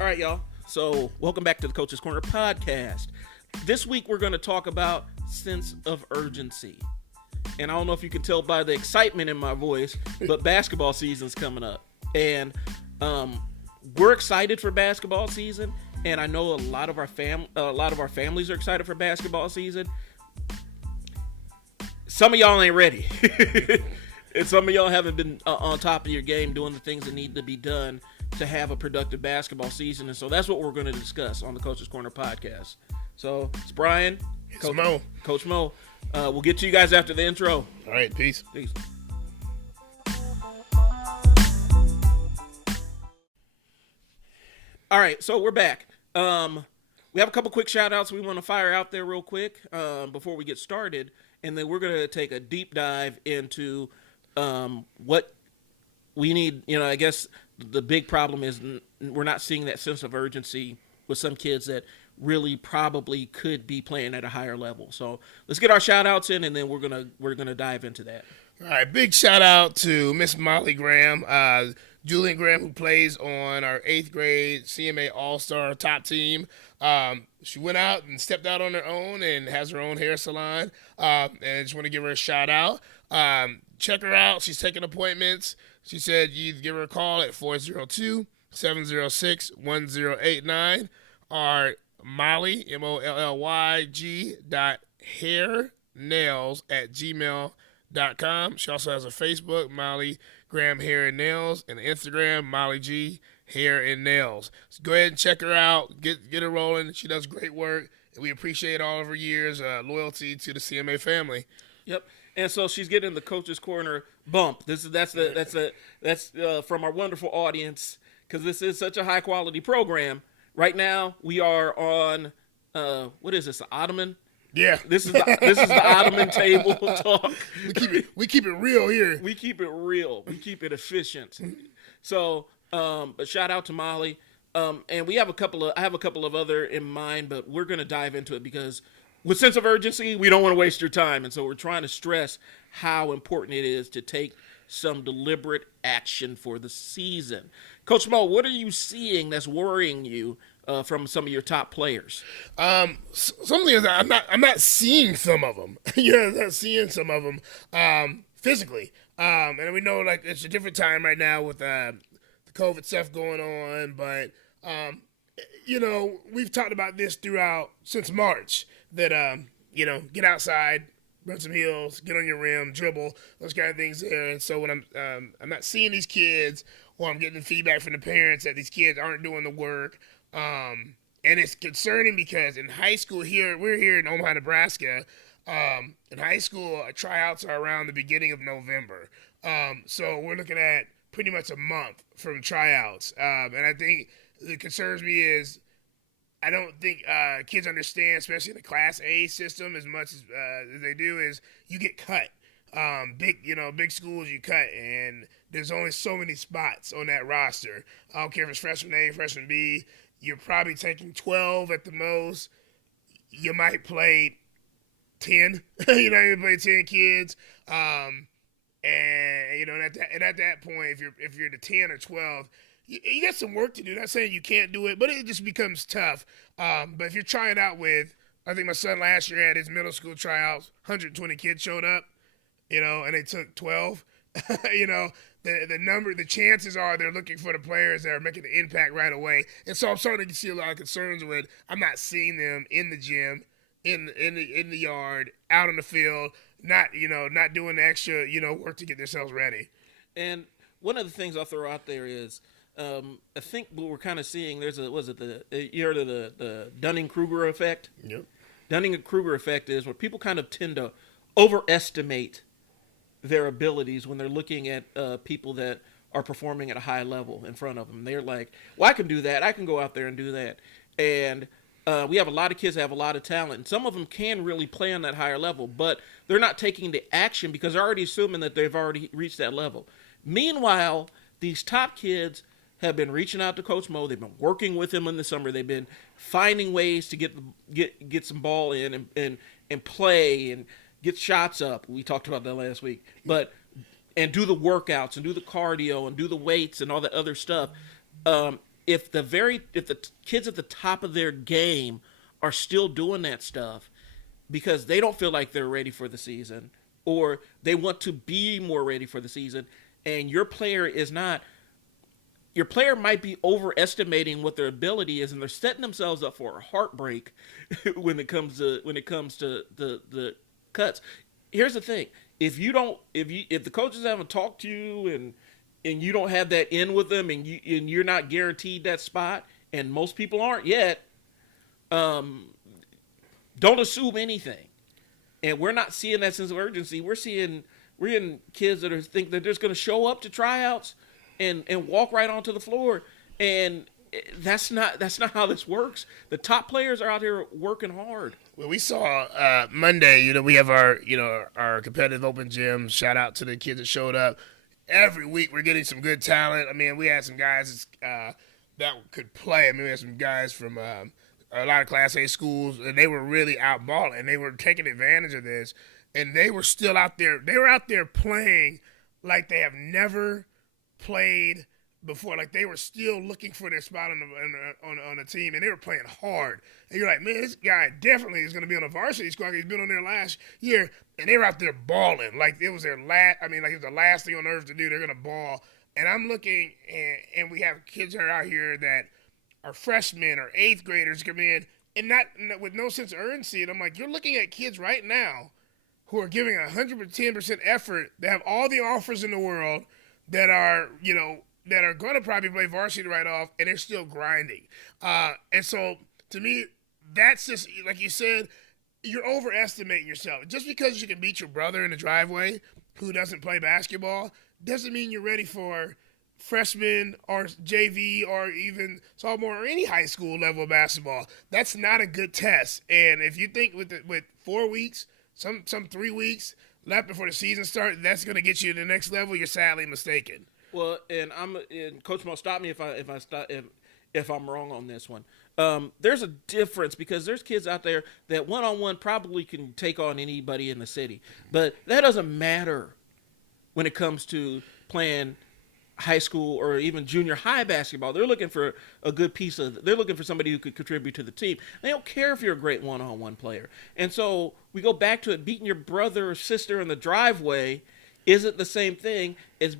All right, y'all. So, welcome back to the Coach's Corner podcast. This week, we're going to talk about sense of urgency. And I don't know if you can tell by the excitement in my voice, but basketball season's coming up. And we're excited for basketball season. And I know a lot of our families are excited for basketball season. Some of y'all ain't ready. And some of y'all haven't been on top of your game doing the things that need to be done to have a productive basketball season. And so that's what we're going to discuss on the Coach's Corner podcast. So it's Brian. It's Mo. Coach Mo. We'll get to you guys after the intro. All right, peace. Peace. All right, so we're back. We have a couple quick shout outs we want to fire out there real quick before we get started. And then we're going to take a deep dive into what we need. You know, I guess the big problem is we're not seeing that sense of urgency with some kids that really probably could be playing at a higher level. So let's get our shout outs in, and then we're gonna dive into that. All right, big shout out to Miss Molly Graham, Julian Graham, who plays on our 8th grade CMA All-Star top team. She went out and stepped out on her own and has her own hair salon. And I just want to give her a shout out. Check her out. She's taking appointments. She said you give her a call at 402-706-1089 or Molly, MOLLYG hairnails@gmail.com. She also has a Facebook, Molly Graham Hair and Nails, and Instagram, Molly G Hair and Nails. So go ahead and check her out. Get her rolling. She does great work, and we appreciate all of her years loyalty to the CMA family. Yep. And so she's getting the Coach's Corner bump. That's from our wonderful audience, because this is such a high quality program. Right now we are on what is this? The Ottoman? Yeah. This is the Ottoman table talk. We keep it real here. We keep it real. We keep it efficient. So, but shout out to Molly. And I have a couple of other in mind, but we're gonna dive into it because with sense of urgency, we don't want to waste your time. And so we're trying to stress how important it is to take some deliberate action for the season. Coach Mo, what are you seeing that's worrying you from some of your top players? Some things I'm not seeing some of them. I'm not seeing some of them physically. And we know like it's a different time right now with the COVID stuff going on, but we've talked about this since March that get outside, run some hills, get on your rim, dribble, those kind of things there. And so when I'm not seeing these kids, or I'm getting feedback from the parents that these kids aren't doing the work, and it's concerning because in high school we're here in Omaha, Nebraska. In high school, tryouts are around the beginning of November. So we're looking at pretty much a month from tryouts. And I think what concerns me is I don't think kids understand, especially in the Class A system, as much as they do, is you get cut. Big schools you cut, and there's only so many spots on that roster. I don't care if it's freshman A, freshman B. You're probably taking 12 at the most. You might play 10. You play 10 kids. And at that point, if you're the 10 or 12, you got some work to do. Not saying you can't do it, but it just becomes tough. But if you're trying out with, I think my son last year had his middle school tryouts, 120 kids showed up, and they took 12. The chances are they're looking for the players that are making an impact right away. And so I'm starting to see a lot of concerns with I'm not seeing them in the gym, in the yard, out on the field, not doing the extra, work to get themselves ready. And one of the things I'll throw out there is I think what we're kind of seeing, you heard of the Dunning-Kruger effect? Yep. Dunning-Kruger effect is where people kind of tend to overestimate their abilities when they're looking at people that are performing at a high level in front of them. They're like, well, I can do that. I can go out there and do that. And we have a lot of kids that have a lot of talent. And some of them can really play on that higher level, but they're not taking the action because they're already assuming that they've already reached that level. Meanwhile, these top kids have been reaching out to Coach Mo. They've been working with him in the summer. They've been finding ways to get some ball in and play and get shots up. We talked about that last week. And do the workouts and do the cardio and do the weights and all that other stuff. if the kids at the top of their game are still doing that stuff because they don't feel like they're ready for the season, or they want to be more ready for the season, and your player is not, your player might be overestimating what their ability is, and they're setting themselves up for a heartbreak when it comes to the cuts. Here's the thing: if the coaches haven't talked to you and you don't have that in with them, and you're not guaranteed that spot, and most people aren't yet, don't assume anything. And we're not seeing that sense of urgency. We're seeing kids that think that they're just going to show up to tryouts and walk right onto the floor, and that's not how this works. The top players are out here working hard. Well, we saw Monday. We have our competitive open gym. Shout out to the kids that showed up. Every week we're getting some good talent. I mean, we had some guys that could play. I mean, we had some guys from a lot of Class A schools, and they were really out balling, and they were taking advantage of this, and they were still out there. They were out there playing like they have never played before. Like they were still looking for their spot on the team, and they were playing hard. And you're like, man, this guy definitely is going to be on a varsity squad. He's been on there last year, and they were out there balling like it was their last. I mean, like it was the last thing on earth to do. They're going to ball, and I'm looking, and we have kids that are out here that are freshmen or eighth graders come in, and not with no sense of urgency. And I'm like, you're looking at kids right now who are giving 110% effort. They have all the offers in the world that are, that are going to probably play varsity right off, and they're still grinding. And so, to me, that's just, like you said, you're overestimating yourself. Just because you can beat your brother in the driveway who doesn't play basketball doesn't mean you're ready for freshman or JV or even sophomore or any high school level of basketball. That's not a good test. And if you think with 4 weeks, some 3 weeks left before the season starts, that's going to get you to the next level, you're sadly mistaken. Well, and Coach Mo, stop me if I'm wrong on this one. There's a difference because there's kids out there that one-on-one probably can take on anybody in the city, but that doesn't matter when it comes to playing high school or even junior high basketball. They're looking for they're looking for somebody who could contribute to the team. They don't care if you're a great one-on-one player. And so we go back to it, beating your brother or sister in the driveway isn't the same thing as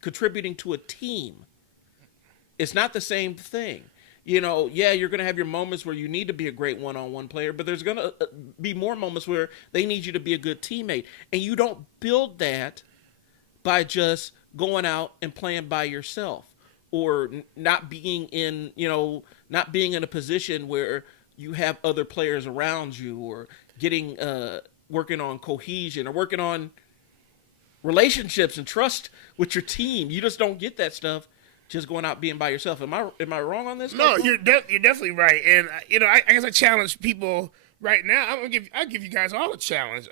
contributing to a team. It's not the same thing. You're going to have your moments where you need to be a great one-on-one player, but there's going to be more moments where they need you to be a good teammate. And you don't build that by just going out and playing by yourself, or not being in a position where you have other players around you, or working on cohesion or working on relationships and trust with your team. You just don't get that stuff just going out being by yourself. Am I wrong on this? No, you're definitely right. And I guess I challenge people right now. I'll give you guys all a challenge.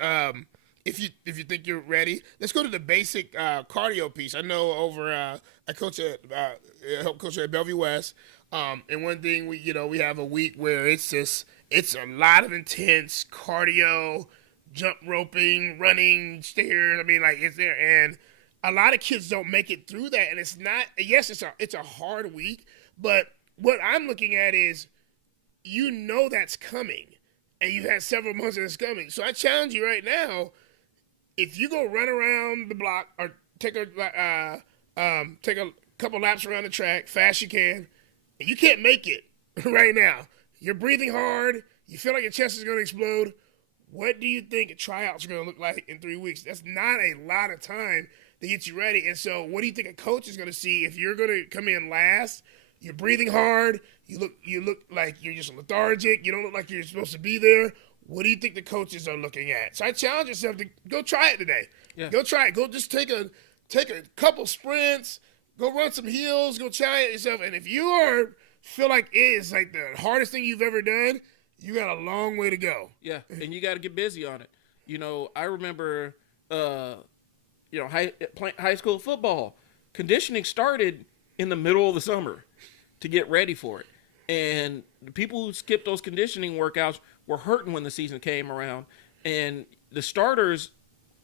If you think you're ready, let's go to the basic cardio piece. I know I help coach at Bellevue West, and one thing we have a week where it's a lot of intense cardio, jump roping, running, stairs. I mean, like, it's there, and a lot of kids don't make it through that. And it's not. Yes, it's a hard week, but what I'm looking at is, that's coming, and you've had several months of this coming. So I challenge you right now. If you go run around the block or take a couple laps around the track fast you can, and you can't make it right now, you're breathing hard, you feel like your chest is going to explode, what do you think tryouts are going to look like in 3 weeks? That's not a lot of time to get you ready. And so what do you think a coach is going to see if you're going to come in last, you're breathing hard, you look like you're just lethargic, you don't look like you're supposed to be there? What do you think the coaches are looking at? So I challenge yourself to go try it today. Yeah. Go try it. Go just take a couple sprints. Go run some hills. Go try it yourself. And if you feel like it is like the hardest thing you've ever done, you got a long way to go. Yeah, and you got to get busy on it. I remember, high school football conditioning started in the middle of the summer to get ready for it, and the people who skipped those conditioning workouts were hurting when the season came around, and the starters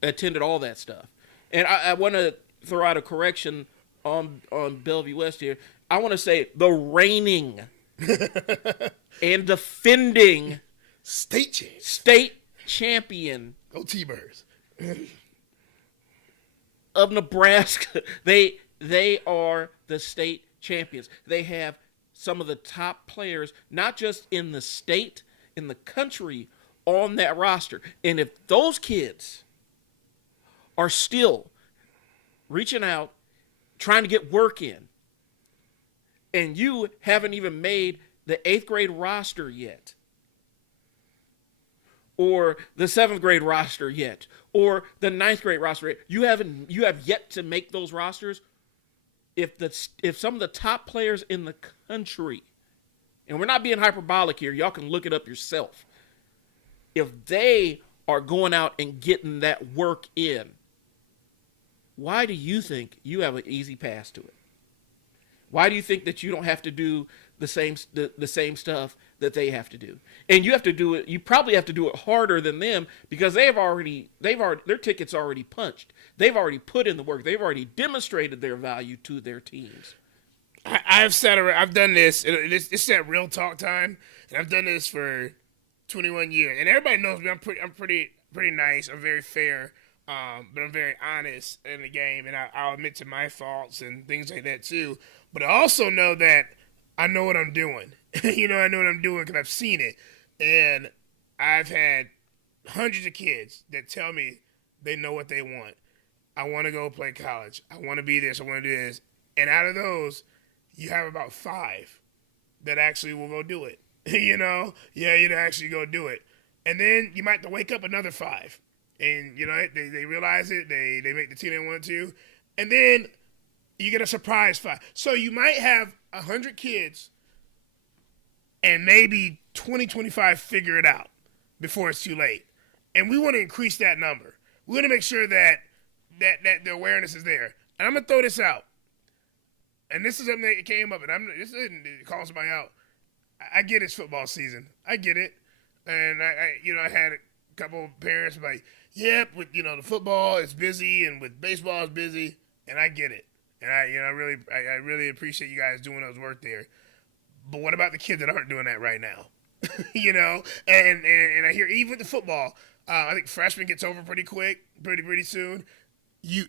attended all that stuff. And I want to throw out a correction on Bellevue West here. I want to say the reigning and defending State champion Go T-Birds. of Nebraska. They are the state champions. They have some of the top players, not just in the state, in the country, on that roster. And if those kids are still reaching out, trying to get work in, and you haven't even made the 8th grade roster yet, or the 7th grade roster yet, or the 9th grade roster yet, you have yet to make those rosters. If some of the top players in the country, and we're not being hyperbolic here, y'all can look it up yourself, if they are going out and getting that work in, why do you think you have an easy pass to it? Why do you think that you don't have to do the same stuff that they have to do? And you have to do it. You probably have to do it harder than them because their ticket's already punched. They've already put in the work. They've already demonstrated their value to their teams. I've done this. It's that real talk time, and I've done this for 21 years. And everybody knows me. I'm pretty nice. I'm very fair. But I'm very honest in the game, and I'll admit to my faults and things like that too. But I also know that I know what I'm doing. I know what I'm doing because I've seen it. And I've had hundreds of kids that tell me they know what they want. I want to go play college. I want to be this. I want to do this. And out of those, you have about 5 that actually will go do it. You'd actually go do it. And then you might have to wake up another 5. And, they realize it. They make the team they want to. And then you get a surprise 5. So you might have 100 kids and maybe 20, 25 figure it out before it's too late. And we want to increase that number. We want to make sure that the awareness is there. And I'm going to throw this out. And this is something that came up, and this isn't calling somebody out. I get it's football season. I get it. And I had a couple of parents like, yep, with the football is busy and with baseball is busy, and I get it. And I really appreciate you guys doing those work there. But what about the kids that aren't doing that right now? And I hear even with the football, I think freshman gets over pretty quick, pretty soon. The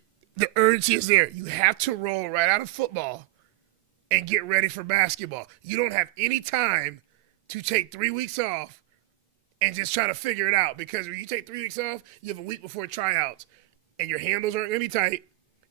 urgency is there. You have to roll right out of football and get ready for basketball. You don't have any time to take 3 weeks off and just try to figure it out, because when you take 3 weeks off, you have a week before tryouts, and your handles aren't going to be tight,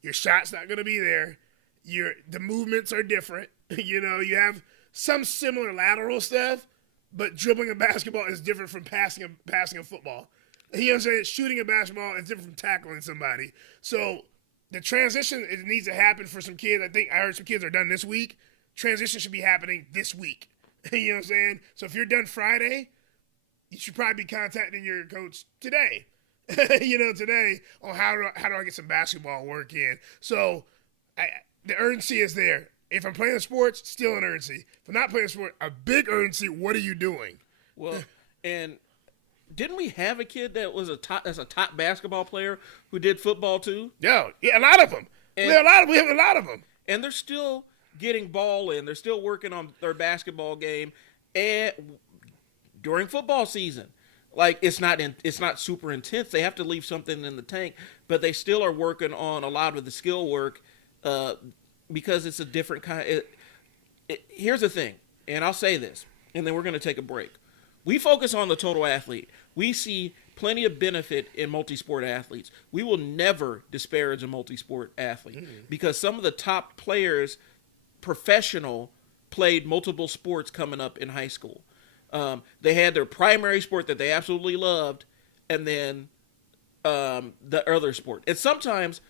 your shot's not going to be there, the movements are different. You have some similar lateral stuff, but dribbling a basketball is different from passing a football. You know what I'm saying? Shooting a basketball is different from tackling somebody. So the transition, it needs to happen for some kids. I think I heard some kids are done this week. Transition should be happening this week. You know what I'm saying? So if you're done Friday, you should probably be contacting your coach today. Today on how do I get some basketball work in. So the urgency is there. If I'm playing sports, still an urgency. If I'm not playing sport, a big urgency. What are you doing? Well, and didn't we have a kid that was a top basketball player who did football too? Yeah, a lot of them. We have a lot of them. And they're still getting ball in. They're still working on their basketball game and during football season. Like it's not super intense. They have to leave something in the tank, but they still are working on a lot of the skill work because it's a different kind. Here's the thing, and I'll say this, and then we're going to take a break. We focus on the total athlete. We see plenty of benefit in multi-sport athletes. We will never disparage a multi-sport athlete because some of the top players, professional, played multiple sports coming up in high school. They had their primary sport that they absolutely loved, and then the other sport. And sometimes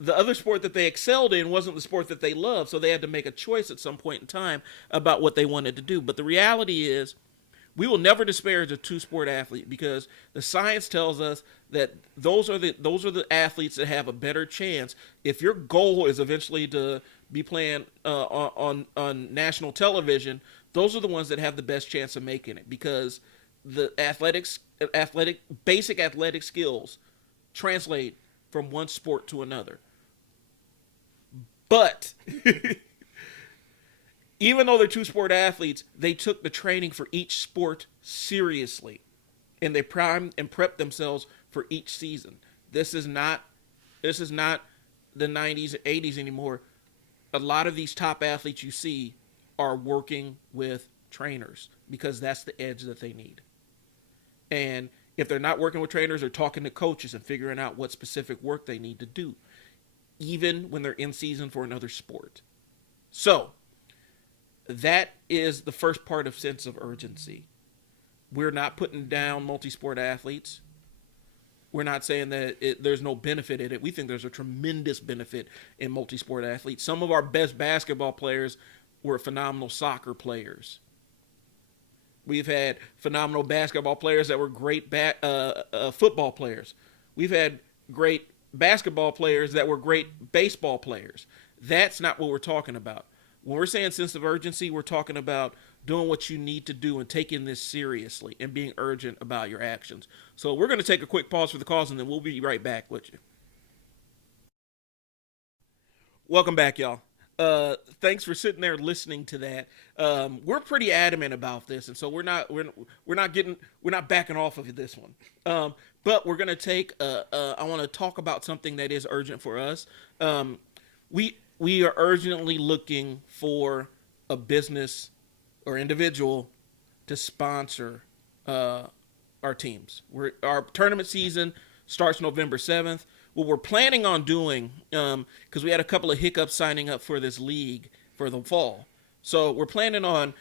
the other sport that they excelled in wasn't the sport that they loved, so they had to make a choice at some point in time about what they wanted to do. But the reality is, we will never disparage a two-sport athlete because the science tells us that those are the athletes that have a better chance. If your goal is eventually to be playing on national television, those are the ones that have the best chance of making it because the basic athletic skills translate from one sport to another. But Even though they're two-sport athletes, they took the training for each sport seriously, and they primed and prepped themselves for each season. This is not the 90s, 80s anymore. A lot of these top athletes you see are working with trainers because that's the edge that they need. And if they're not working with trainers, they're talking to coaches and figuring out what specific work they need to do, even when they're in season for another sport. So that is the first part of sense of urgency. We're not putting down multi-sport athletes. We're not saying that there's no benefit in it. We think there's a tremendous benefit in multi-sport athletes. Some of our best basketball players were phenomenal soccer players. We've had phenomenal basketball players that were great football players. We've had great basketball players that were great baseball players. That's not what we're talking about. When we're saying sense of urgency, we're talking about doing what you need to do and taking this seriously and being urgent about your actions. So we're going to take a quick pause for the calls, and then we'll be right back with you. Welcome back, y'all. Thanks for sitting there listening to that. We're pretty adamant about this, and so we're not backing off of this one. But we're gonna take. I want to talk about something that is urgent for us. We are urgently looking for a business or individual to sponsor our teams. Our tournament season starts November 7th. What we're planning on doing, because we had a couple of hiccups signing up for this league for the fall. So we're planning on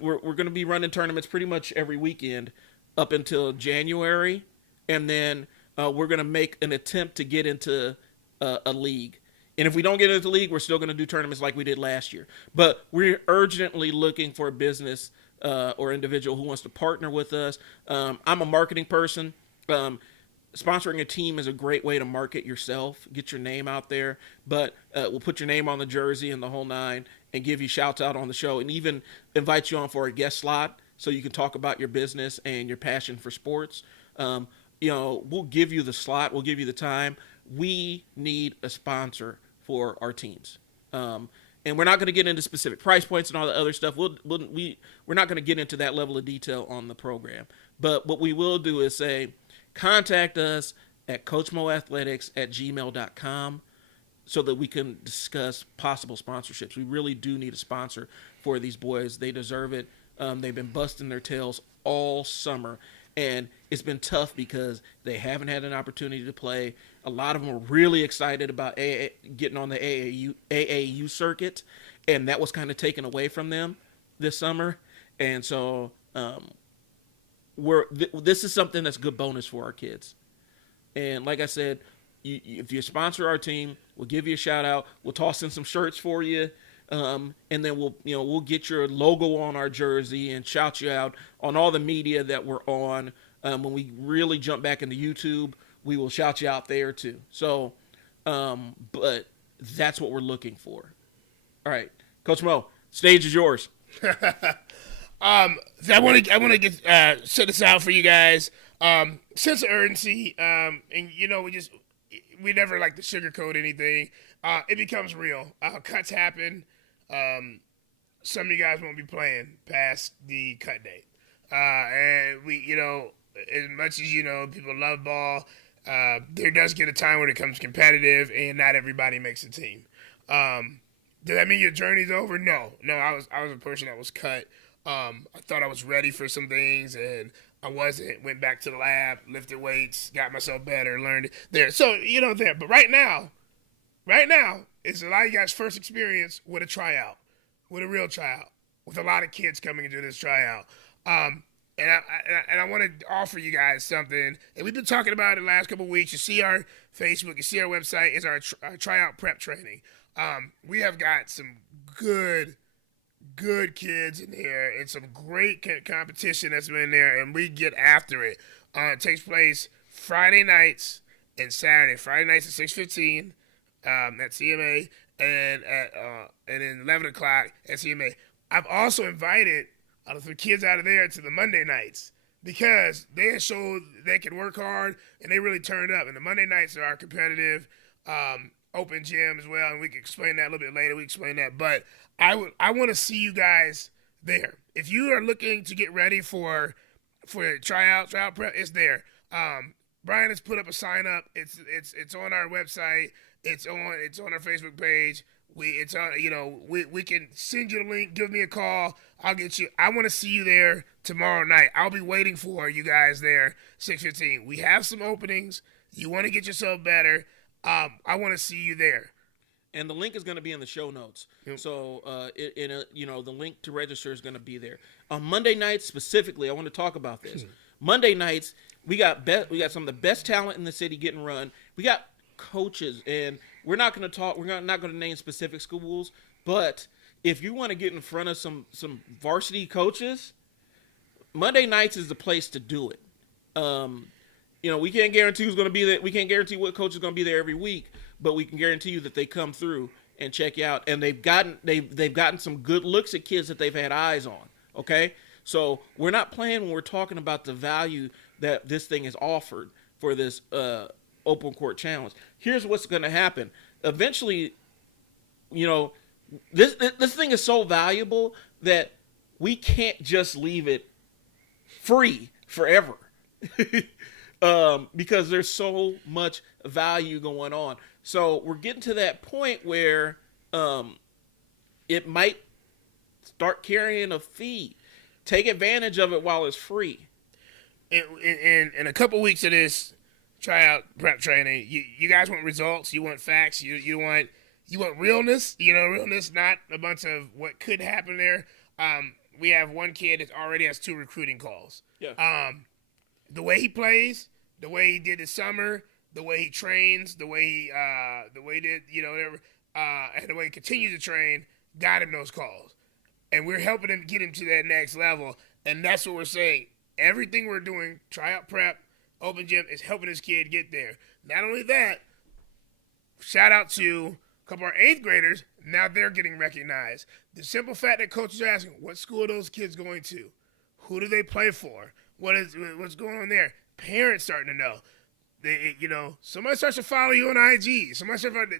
we're going to be running tournaments pretty much every weekend up until January. And then we're going to make an attempt to get into a league. And if we don't get into the league, we're still going to do tournaments like we did last year. But we're urgently looking for a business or individual who wants to partner with us. I'm a marketing person. Sponsoring a team is a great way to market yourself, get your name out there, but we'll put your name on the jersey and the whole nine and give you shouts out on the show and even invite you on for a guest slot so you can talk about your business and your passion for sports. We'll give you the slot. We'll give you the time. We need a sponsor for our teams. And we're not going to get into specific price points and all the other stuff. We're not going to get into that level of detail on the program. But what we will do is say, contact us at coachmoathletics@gmail.com so that we can discuss possible sponsorships. We really do need a sponsor for these boys. They deserve it. They've been busting their tails all summer, and it's been tough because they haven't had an opportunity to play. A lot of them are really excited about getting on the AAU circuit, and that was kind of taken away from them this summer. And so this is something that's a good bonus for our kids. And like I said, if you sponsor our team, we'll give you a shout out. We'll toss in some shirts for you. And then we'll get your logo on our jersey and shout you out on all the media that we're on. When we really jump back into YouTube, we will shout you out there too. So, but that's what we're looking for. All right, Coach Mo, stage is yours. I want to get set this out for you guys. Sense of urgency, and we never like to sugarcoat anything. It becomes real. Cuts happen. Some of you guys won't be playing past the cut date. And we, as much as people love ball, there does get a time when it becomes competitive, and not everybody makes a team. Does that mean your journey's over? No. I was a person that was cut. I thought I was ready for some things, and I wasn't. Went back to the lab, lifted weights, got myself better, learned it there. So, there. But right now, it's a lot of you guys' first experience with a tryout, with a real tryout, with a lot of kids coming into this tryout. And I want to offer you guys something. And we've been talking about it the last couple of weeks. You see our Facebook, you see our website, is our tryout prep training. We have got some good kids in there and some great competition that's been there, and we get after it. It takes place Friday nights and Saturday. Friday nights at 6:15 at CMA, and then 11 o'clock at CMA. I've also invited some kids out of there to the Monday nights because they have showed they can work hard and they really turned up. And the Monday nights are competitive. open gym as well, and we can explain that a little bit later. We explain that, but I want to see you guys there. If you are looking to get ready for tryout prep, it's there. Brian has put up a sign up. It's on our website. It's on our Facebook page. It's on, we can send you the link. Give me a call. I'll get you. I want to see you there tomorrow night. I'll be waiting for you guys there. 6:15. We have some openings. You want to get yourself better. I want to see you there. And the link is going to be in the show notes. Yep. So, the link to register is going to be there. On Monday nights specifically, I want to talk about this. Monday nights, we got some of the best talent in the city getting run. We got coaches, and we're not going to name specific schools, but if you want to get in front of some varsity coaches, Monday nights is the place to do it. We can't guarantee who's going to be there. We can't guarantee what coach is going to be there every week, but we can guarantee you that they come through and check you out, and they've gotten some good looks at kids that they've had eyes on. Okay, so we're not playing when we're talking about the value that this thing is offered for this open court challenge. Here's what's going to happen. Eventually, this thing is so valuable that we can't just leave it free forever. Because there's so much value going on. So we're getting to that point where it might start carrying a fee. Take advantage of it while it's free. In a couple weeks of this tryout prep training, you guys want results. You want facts. You want realness. Realness, not a bunch of what could happen there. We have one kid that already has 2 recruiting calls. Yeah. The way he plays, the way he did this summer, the way he trains, the way he did, whatever, and the way he continues to train, got him those calls. And we're helping him get him to that next level. And that's what we're saying. Everything we're doing, tryout prep, open gym, is helping this kid get there. Not only that, shout out to a couple of our 8th graders. Now they're getting recognized. The simple fact that coaches are asking, what school are those kids going to? Who do they play for? What's going on there? Parents starting to know. Somebody starts to follow you on IG.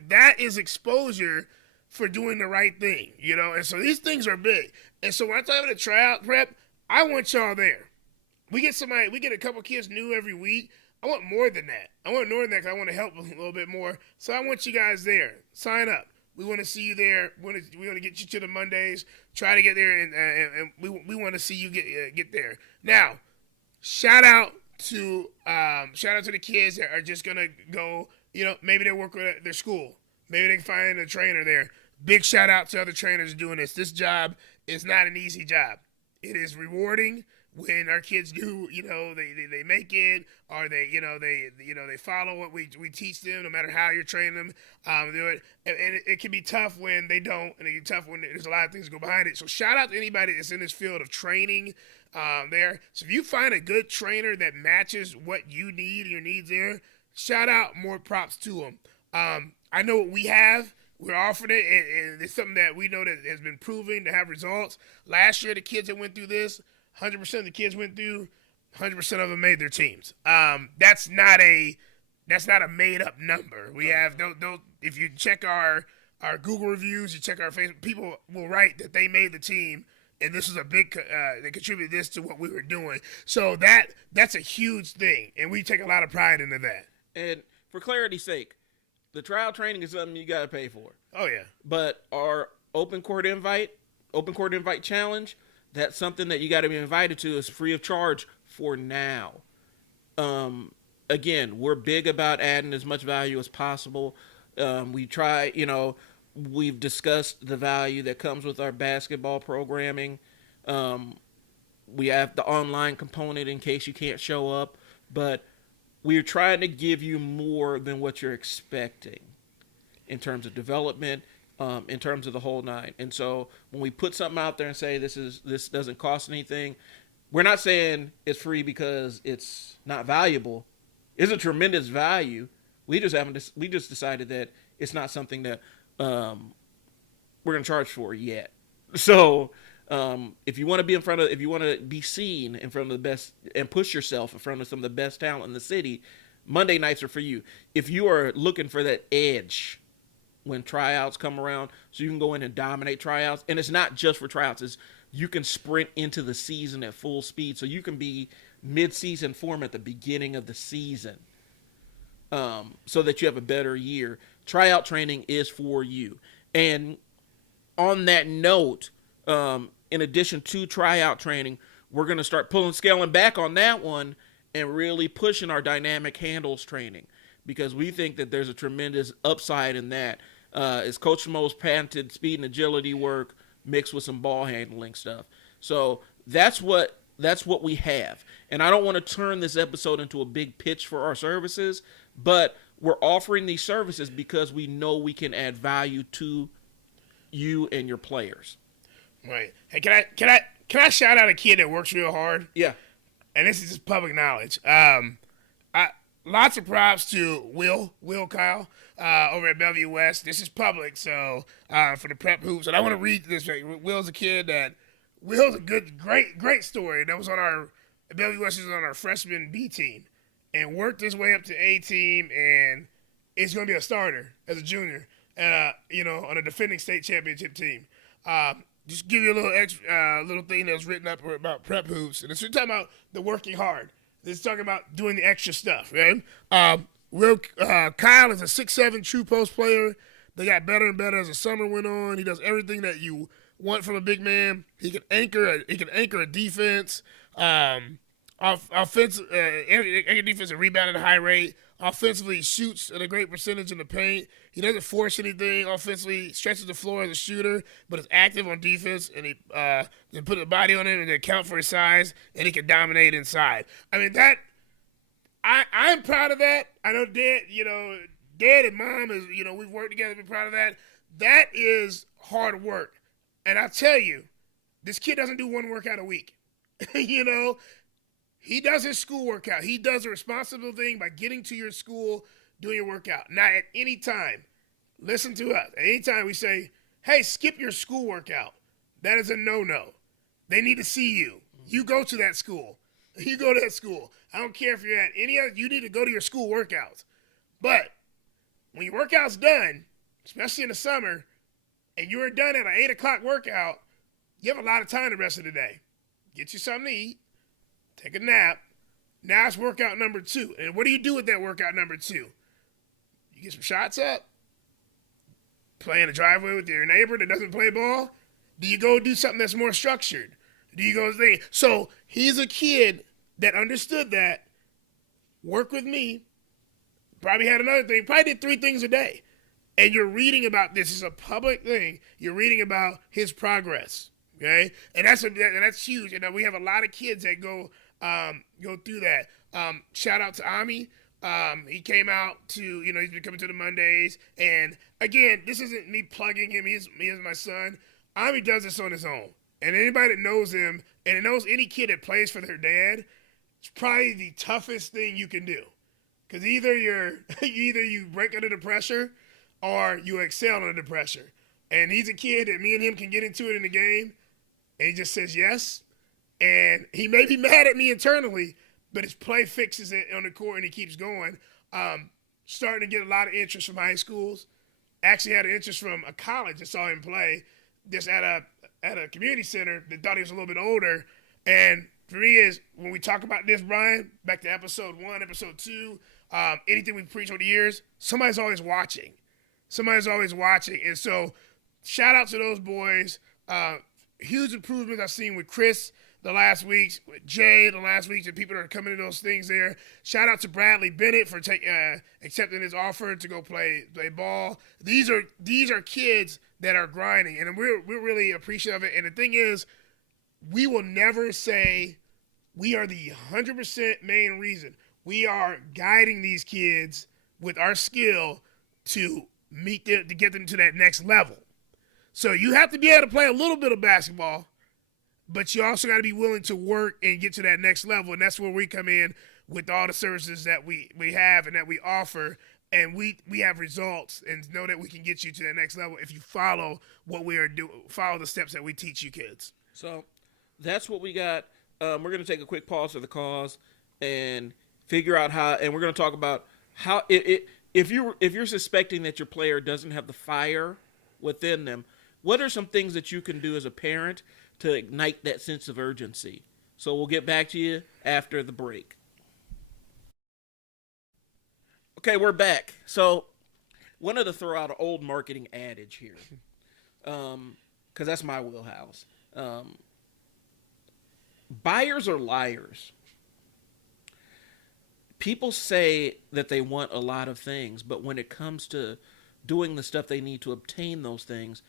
That is exposure for doing the right thing, And so these things are big. And so when I'm talking about tryout prep, I want y'all there. We get a couple kids new every week. I want more than that. I want more than that because I want to help a little bit more. So I want you guys there. Sign up. We want to see you there. We want to get you to the Mondays. Try to get there, and we want to see you get there. Now, shout out to the kids that are just gonna go. Maybe they work at their school. Maybe they can find a trainer there. Big shout out to other trainers doing this. This job is not an easy job. It is rewarding when our kids do. They make it, or they follow what we teach them. No matter how you're training them, do it. And it can be tough when they don't, and it can be tough when there's a lot of things that go behind it. So shout out to anybody that's in this field of training. There. So if you find a good trainer that matches what you need and your needs there, shout out, more props to them. I know what we have. We're offering it, and it's something that we know that has been proven to have results. Last year, the kids that went through this, 100% of the kids went through, 100% of them made their teams. That's not a made up number. We have those. If you check our Google reviews, you check our Facebook, people will write that they made the team. And this is a big, they contributed this to what we were doing. So that's a huge thing. And we take a lot of pride into that. And for clarity's sake, the trial training is something you got to pay for. Oh, yeah. But our open court invite challenge, that's something that you got to be invited to. Is free of charge for now. Again, we're big about adding as much value as possible. We try, we've discussed the value that comes with our basketball programming. We have the online component in case you can't show up, but we're trying to give you more than what you're expecting in terms of development, in terms of the whole nine. And so when we put something out there and say this doesn't cost anything, we're not saying it's free because it's not valuable. It's a tremendous value. We just decided that it's not something that we're going to charge for yet. So if you want to be seen in front of the best and push yourself in front of some of the best talent in the city, Monday nights are for you. If you are looking for that edge when tryouts come around, so you can go in and dominate tryouts. And it's not just for tryouts; it's you can sprint into the season at full speed, so you can be mid-season form at the beginning of the season, so that you have a better year. Tryout training is for you. And on that note, in addition to tryout training, we're going to start scaling back on that one and really pushing our dynamic handles training, because we think that there's a tremendous upside in that. It's Coach Mo's patented speed and agility work mixed with some ball handling stuff. So that's what we have. And I don't want to turn this episode into a big pitch for our services, but we're offering these services because we know we can add value to you and your players. Right. Hey, can I shout out a kid that works real hard? Yeah. And this is just public knowledge. Lots of props to Will Kyle, over at Bellevue West. This is public, so for the prep hoops. And I want to read this. Will's a great story. That was on our Bellevue West is on our freshman B team, and worked his way up to A team, and is going to be a starter as a junior, on a defending state championship team. Just give you a little thing that was written up about prep hoops, and it's talking about the working hard. It's talking about doing the extra stuff, right? Kyle is a 6'7" true post player. They got better and better as the summer went on. He does everything that you want from a big man. He can anchor a defense. Offensive defensive rebound at a high rate. Offensively, he shoots at a great percentage in the paint. He doesn't force anything. Offensively, stretches the floor as a shooter, but is active on defense, and he can put a body on it and account for his size, and he can dominate inside. I mean, I'm proud of that. I know Dad and Mom is, we've worked together. We're proud of that. That is hard work, and I tell you, this kid doesn't do one workout a week. He does his school workout. He does the responsible thing by getting to your school, doing your workout. Not at any time. Listen to us. At any time we say, hey, skip your school workout. That is a no-no. They need to see you. You go to that school. You go to that school. I don't care if you're at any other, you need to go to your school workouts. But when your workout's done, especially in the summer, and you're done at an 8 o'clock workout, you have a lot of time the rest of the day. Get you something to eat. Take a nap. Now it's workout number 2. And what do you do with that workout number 2? You get some shots up? Play in the driveway with your neighbor that doesn't play ball? Do you go do something that's more structured? Do you go think? So he's a kid that understood that. Work with me. Probably had another thing. Probably did 3 things a day. And you're reading about this. It's a public thing. You're reading about his progress. Okay? And that's huge. And we have a lot of kids that go through that. Shout out to Ami. He came out to, he's been coming to the Mondays. And again, this isn't me plugging him. He is my son. Ami does this on his own. And anybody that knows him and knows any kid that plays for their dad, it's probably the toughest thing you can do. Because either you break under the pressure or you excel under the pressure. And he's a kid that me and him can get into it in the game. And he just says yes. And he may be mad at me internally, but his play fixes it on the court and he keeps going. Starting to get a lot of interest from high schools. Actually had an interest from a college that saw him play just at a community center that thought he was a little bit older. And for me is, when we talk about this, Brian, back to episode 1, episode 2, anything we've preached over the years, somebody's always watching. And so shout out to those boys. Huge improvements I've seen with Chris the last weeks, with Jay the last weeks, and people that are coming to those things there. Shout out to Bradley Bennett for accepting his offer to go play ball. These are kids that are grinding, and we're really appreciative of it. And the thing is, we will never say we are the 100% main reason. We are guiding these kids with our skill to get them to that next level. So you have to be able to play a little bit of basketball, but you also got to be willing to work and get to that next level. And that's where we come in with all the services that we have and that we offer. And we have results and know that we can get you to the next level if you follow what we are doing, follow the steps that we teach you kids. So that's what we got. We're going to take a quick pause for the cause and figure out how, and we're going to talk about how if you're suspecting that your player doesn't have the fire within them, what are some things that you can do as a parent to ignite that sense of urgency? So we'll get back to you after the break. Okay, we're back. So wanted to throw out an old marketing adage here, because that's my wheelhouse. Buyers are liars. People say that they want a lot of things, but when it comes to doing the stuff they need to obtain those things,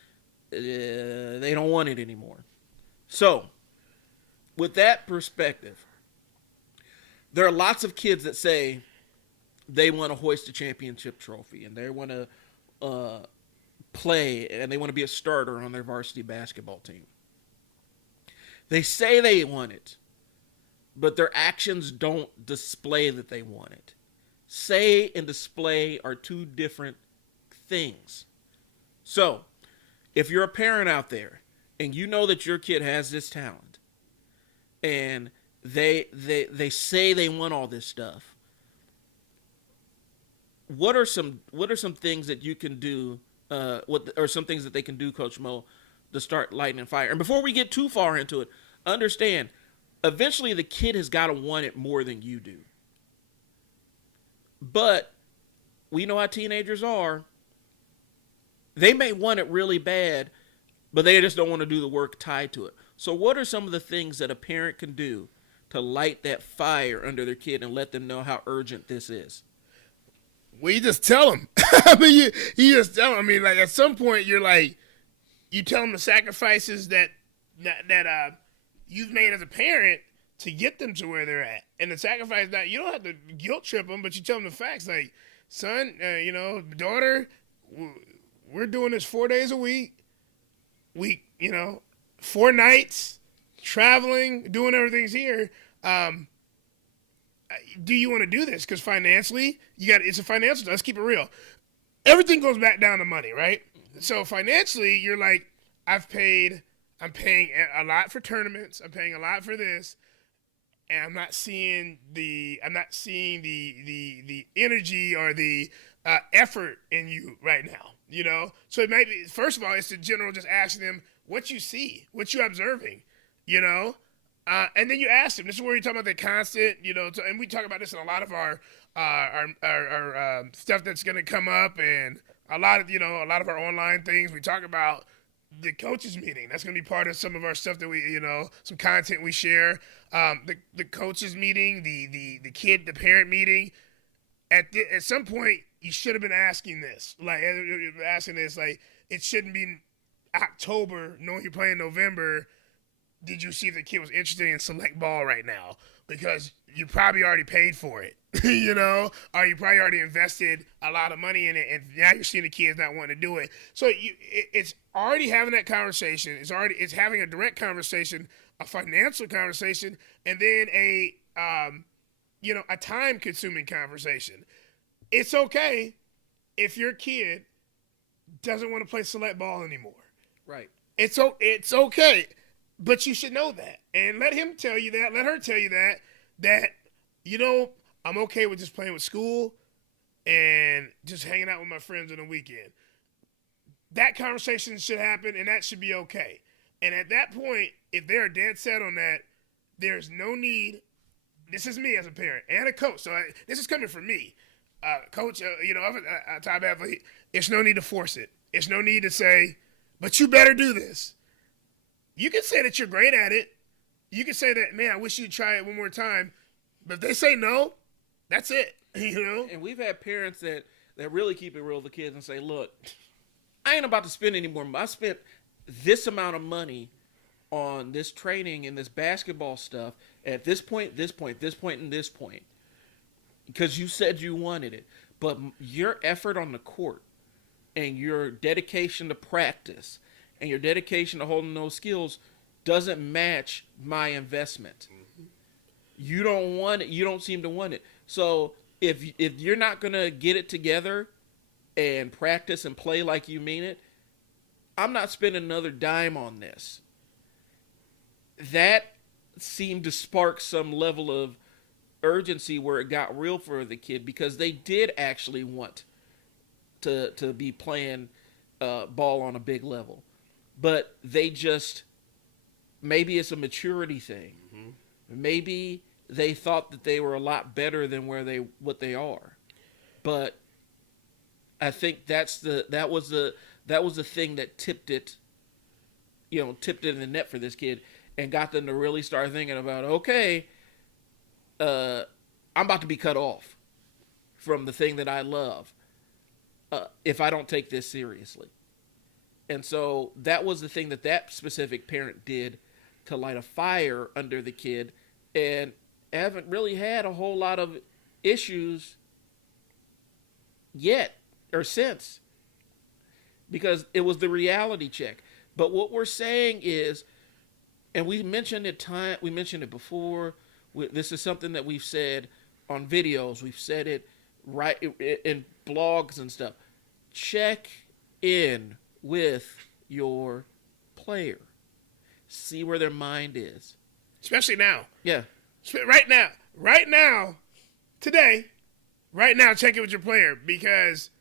they don't want it anymore. So, with that perspective, there are lots of kids that say they want to hoist a championship trophy and they want to play and they want to be a starter on their varsity basketball team. They say they want it, but their actions don't display that they want it. Say and display are two different things. So, if you're a parent out there and you know that your kid has this talent and they say they want all this stuff, what are some things that you can do? What are some things that they can do, Coach Mo, to start lighting a fire? And before we get too far into it, understand, eventually the kid has got to want it more than you do. But we know how teenagers are. They may want it really bad, but they just don't want to do the work tied to it. So what are some of the things that a parent can do to light that fire under their kid and let them know how urgent this is? Well, you just tell them. I mean, you just tell them. I mean, like, at some point, you're like, you tell them the sacrifices that you've made as a parent to get them to where they're at. And the sacrifice that you don't have to guilt trip them, but you tell them the facts. Like, son, daughter, we're doing this 4 days a week. 4 nights, traveling, doing everything's here. Do you want to do this? Because financially, it's a financial. Let's keep it real. Everything goes back down to money, right? So financially, you're like, I'm paying a lot for tournaments. I'm paying a lot for this, and I'm not seeing the energy or the effort in you right now. So it might be, first of all, it's the general just asking them what you see, what you observing, and then you ask them. This is where you talk about the constant, and we talk about this in a lot of our stuff that's going to come up, and a lot of our online things. We talk about the coaches meeting. That's going to be part of some of our stuff that we, some content we share. The coaches meeting, the parent meeting. At some point, you should have been asking this. Like, it shouldn't be October, knowing you're playing November. Did you see if the kid was interested in select ball right now? Because you probably already paid for it, or you probably already invested a lot of money in it, and now you're seeing the kids not wanting to do it. So it's already having that conversation. It's having a direct conversation, a financial conversation, and then a time-consuming conversation. It's okay if your kid doesn't want to play select ball anymore. Right. It's okay. But you should know that. And let him tell you that. Let her tell you that, I'm okay with just playing with school and just hanging out with my friends on the weekend. That conversation should happen, and that should be okay. And at that point, if they're dead set on that, there's no need. This is me as a parent and a coach. So this is coming from me. Coach, a top athlete, it's no need to force it. It's no need to say, but you better do this. You can say that you're great at it. You can say that, man, I wish you'd try it one more time. But if they say no, that's it. And we've had parents that really keep it real with the kids and say, look, I ain't about to spend any more money. I spent this amount of money on this training and this basketball stuff at this point, this point, this point, and this point. Because you said you wanted it. But your effort on the court and your dedication to practice and your dedication to holding those skills doesn't match my investment. Mm-hmm. You don't want it. You don't seem to want it. So if you're not going to get it together and practice and play like you mean it, I'm not spending another dime on this. That seemed to spark some level of urgency where it got real for the kid because they did actually want to be playing ball on a big level, but they just, maybe it's a maturity thing. Maybe they thought that they were a lot better than what they are, but I think that was the thing that tipped it in the net for this kid and got them to really start thinking about, okay, I'm about to be cut off from the thing that I love if I don't take this seriously. And so that was the thing that specific parent did to light a fire under the kid, and haven't really had a whole lot of issues yet or since, because it was the reality check. But what we're saying is, and we mentioned it before, this is something that we've said on videos, we've said it right in blogs and stuff. Check in with your player. See where their mind is. Especially now. Yeah. Right now, today, check in with your player, because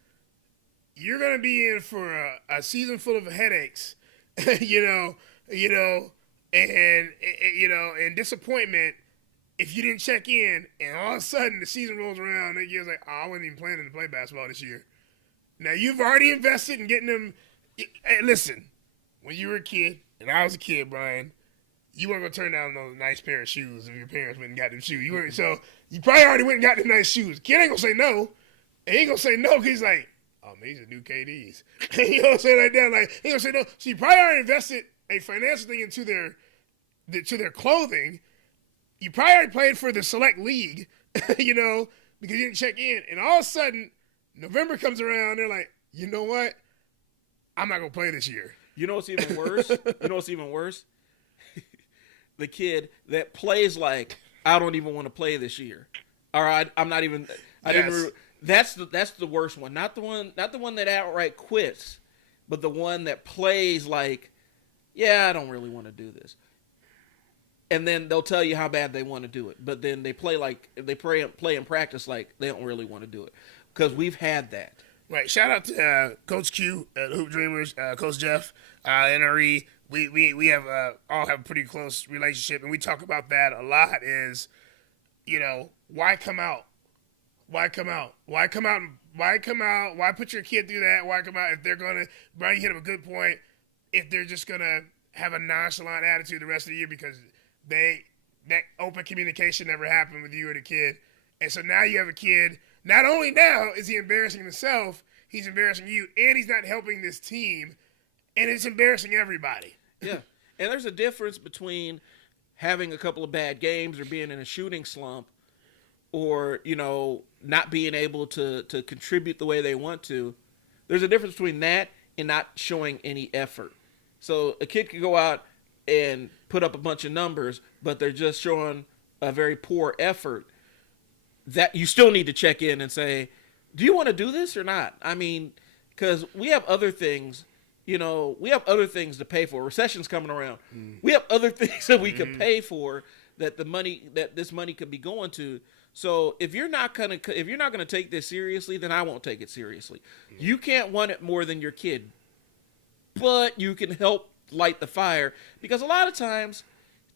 you're going to be in for a season full of headaches, and disappointment if you didn't check in, and all of a sudden the season rolls around and you're like, oh, I wasn't even planning to play basketball this year. Now, you've already invested in getting them. Hey, listen, when you were a kid, and I was a kid, Brian, you weren't going to turn down those nice pair of shoes if your parents went and got them shoes. So you probably already went and got them nice shoes. Kid ain't going to say no. He ain't going to say no because he's like, oh, man, these are new KDs. You know what I'm saying? Like that. Like, he ain't going to say no. So you probably already invested a financial thing into their clothing. You probably already played for the select league, because you didn't check in. And all of a sudden, November comes around, they're like, you know what? I'm not going to play this year. You know what's even worse? The kid that plays like, I don't even want to play this year. All right, I'm not even. That's the worst one. Not the one that outright quits, but the one that plays like, yeah, I don't really want to do this. And then they'll tell you how bad they want to do it, but then they play and practice like they don't really want to do it, because we've had that. Right. Shout out to Coach Q at Hoop Dreamers, Coach Jeff, NRE. We have all have a pretty close relationship, and we talk about that a lot. Is, why come out? Why come out? Why come out? Why come out? Why put your kid through that? Why come out if they're gonna? Brian, you hit up a good point. If they're just gonna have a nonchalant attitude the rest of the year because that open communication never happened with you or the kid, and so now you have a kid. Not only now is he embarrassing himself, he's embarrassing you, and he's not helping this team, and it's embarrassing everybody. Yeah, and there's a difference between having a couple of bad games or being in a shooting slump, or not being able to contribute the way they want to. There's a difference between that and not showing any effort. So a kid could go out and put up a bunch of numbers, but they're just showing a very poor effort. That you still need to check in and say, do you want to do this or not? I mean, because we have other things, we have other things to pay for. Recession's coming around. We have other things that we could pay for that this money could be going to. So if you're not gonna take this seriously, then I won't take it seriously. You can't want it more than your kid, but you can help light the fire, because a lot of times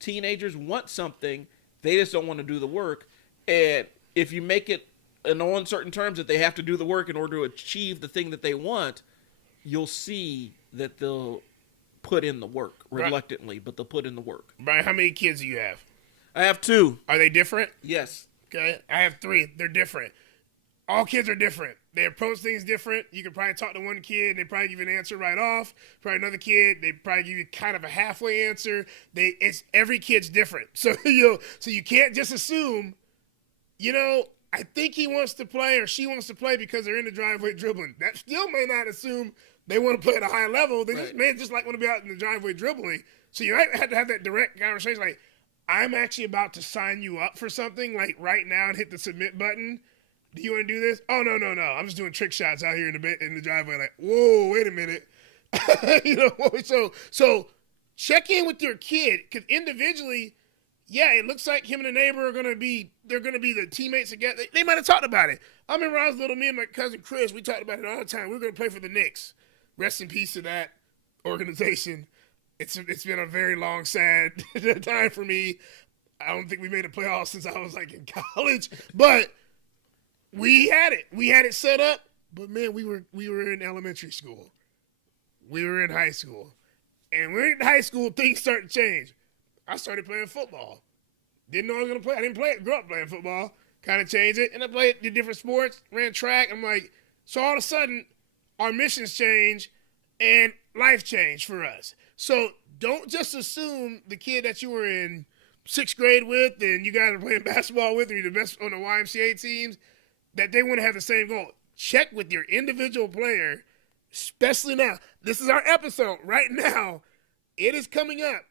teenagers want something, they just don't want to do the work. And if you make it on certain terms that they have to do the work in order to achieve the thing that they want, you'll see that they'll put in the work reluctantly, but they'll put in the work. Brian, how many kids do you have? I have 2. Are they different? Yes. Okay. I have 3. They're different. All kids are different. They approach things different. You can probably talk to one kid and they probably give you an answer right off. Probably another kid, they probably give you kind of a halfway answer. Every kid's different. So you can't just assume, I think he wants to play or she wants to play because they're in the driveway dribbling. That still may not assume they want to play at a high level. They may just want to be out in the driveway dribbling. So you might have to have that direct conversation like, I'm actually about to sign you up for something like right now and hit the submit button. Do you want to do this? Oh, no. I'm just doing trick shots out here in the driveway. Like, whoa, wait a minute. So check in with your kid, because individually yeah, it looks like him and the neighbor are gonna be the teammates again. They might have talked about it. I remember I was little, me and my cousin Chris, we talked about it all the time. We were gonna play for the Knicks. Rest in peace to that organization. It's been a very long, sad time for me. I don't think we made a playoff since I was like in college, but we had it. We had it set up. But man, we were in elementary school. We were in high school, and when we were in high school, things started to change. I started playing football. Didn't know I was gonna play. I didn't grew up playing football. Kind of changed it, and I played the different sports, ran track. I'm like, so all of a sudden, our missions change, and life changed for us. So don't just assume the kid that you were in sixth grade with, and you guys are playing basketball with, or you're the best on the YMCA teams, that they want to have the same goal. Check with your individual player, especially now. This is our episode right now. It is coming up.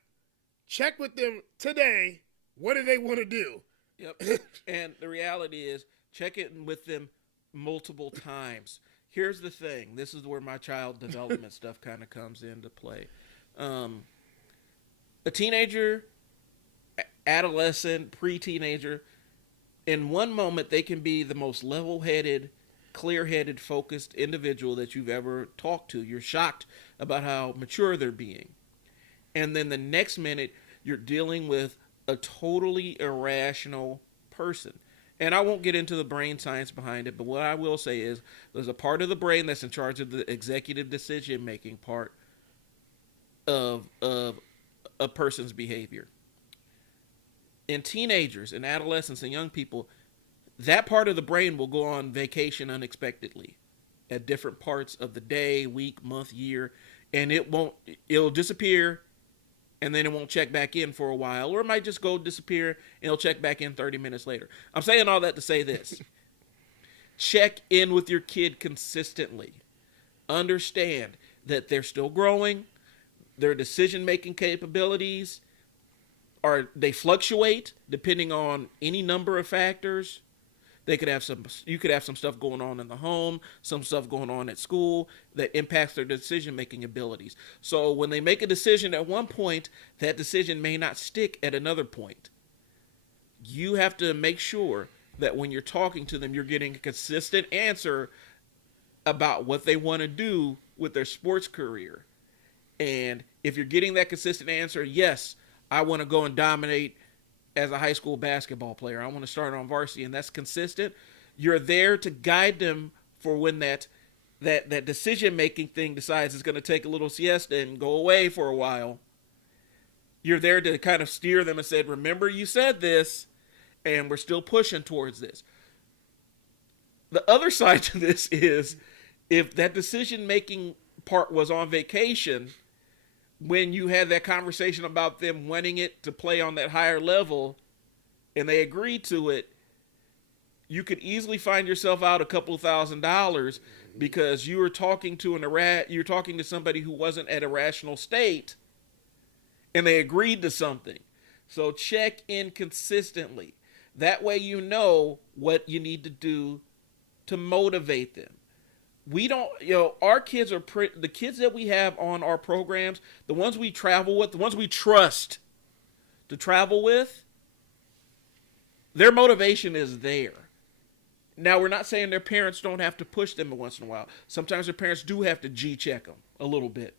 Check with them today. What do they want to do? Yep. And the reality is, check in with them multiple times. Here's the thing. This is where my child development stuff kind of comes into play. A teenager, adolescent, pre-teenager, in one moment they can be the most level-headed, clear-headed, focused individual that you've ever talked to. You're shocked about how mature they're being. And then the next minute, you're dealing with a totally irrational person. And I won't get into the brain science behind it, but what I will say is there's a part of the brain that's in charge of the executive decision-making part of a person's behavior. In teenagers, in adolescents, and young people, that part of the brain will go on vacation unexpectedly at different parts of the day, week, month, year, and it'll disappear, and then it won't check back in for a while, or it might just go disappear, and it'll check back in 30 minutes later. I'm saying all that to say this. Check in with your kid consistently. Understand that they're still growing, their decision-making capabilities they fluctuate depending on any number of factors. You could have some stuff going on in the home, some stuff going on at school that impacts their decision-making abilities. So when they make a decision at one point, that decision may not stick at another point. You have to make sure that when you're talking to them, you're getting a consistent answer about what they want to do with their sports career. And if you're getting that consistent answer, yes, I want to go and dominate as a high school basketball player. I want to start on varsity, and that's consistent. You're there to guide them for when that decision-making thing decides it's going to take a little siesta and go away for a while. You're there to kind of steer them and say, remember you said this, and we're still pushing towards this. The other side to this is if that decision-making part was on vacation, when you had that conversation about them wanting it to play on that higher level and they agreed to it, you could easily find yourself out a couple $1,000 because you were talking to somebody who wasn't at a rational state and they agreed to something. So check in consistently. That way you know what you need to do to motivate them. We don't, our kids are the kids that we have on our programs, the ones we travel with, the ones we trust to travel with, their motivation is there. Now, we're not saying their parents don't have to push them once in a while. Sometimes their parents do have to G-check them a little bit.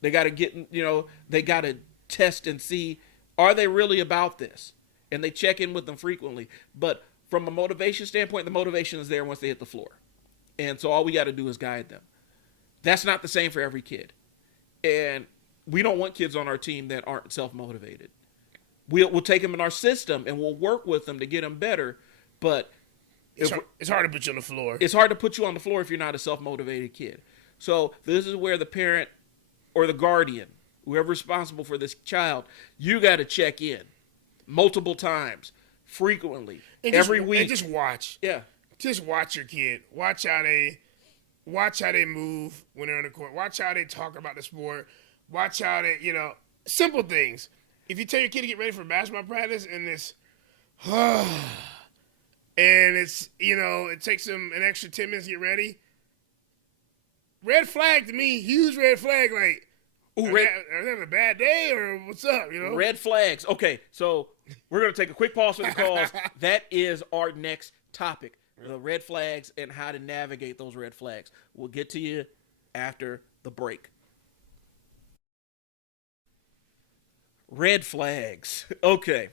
They got to they got to test and see, are they really about this? And they check in with them frequently. But from a motivation standpoint, the motivation is there once they hit the floor. And so all we got to do is guide them. That's not the same for every kid. And we don't want kids on our team that aren't self-motivated. We'll take them in our system and we'll work with them to get them better. But it's hard to put you on the floor. It's hard to put you on the floor if you're not a self-motivated kid. So this is where the parent or the guardian, whoever's responsible for this child, you got to check in multiple times, frequently, every week. And just watch. Yeah. Just watch your kid. Watch how they move when they're on the court. Watch how they talk about the sport. Watch how they, simple things. If you tell your kid to get ready for basketball practice and it takes them an extra 10 minutes to get ready. Red flag to me, huge red flag. Like, are they having a bad day or what's up? Red flags. Okay, so We're going to take a quick pause for the calls. That is our next topic, the red flags and how to navigate those red flags. We'll get to you after the break. Red flags. Okay.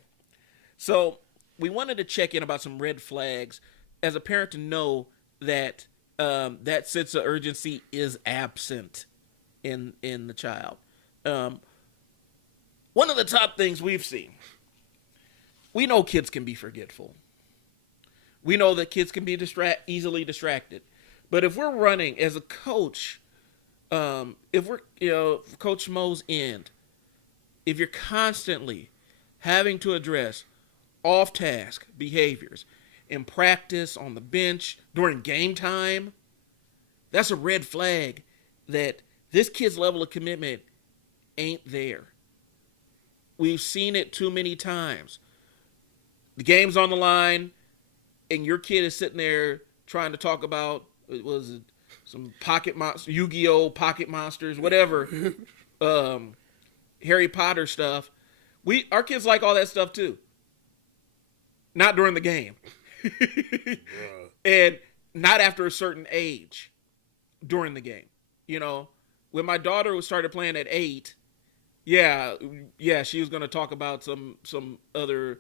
So we wanted to check in about some red flags as a parent to know that that sense of urgency is absent in the child. One of the top things we've seen, we know kids can be forgetful. We know that kids can be easily distracted. But if we're running as a coach, if we're, Coach Mo's end, if you're constantly having to address off-task behaviors in practice, on the bench, during game time, that's a red flag that this kid's level of commitment ain't there. We've seen it too many times. The game's on the line, and your kid is sitting there trying to talk about, some pocket monsters, Yu-Gi-Oh! Pocket monsters, whatever, Harry Potter stuff. Our kids like all that stuff too. Not during the game. And not after a certain age during the game. When my daughter started playing at 8, yeah, she was going to talk about some other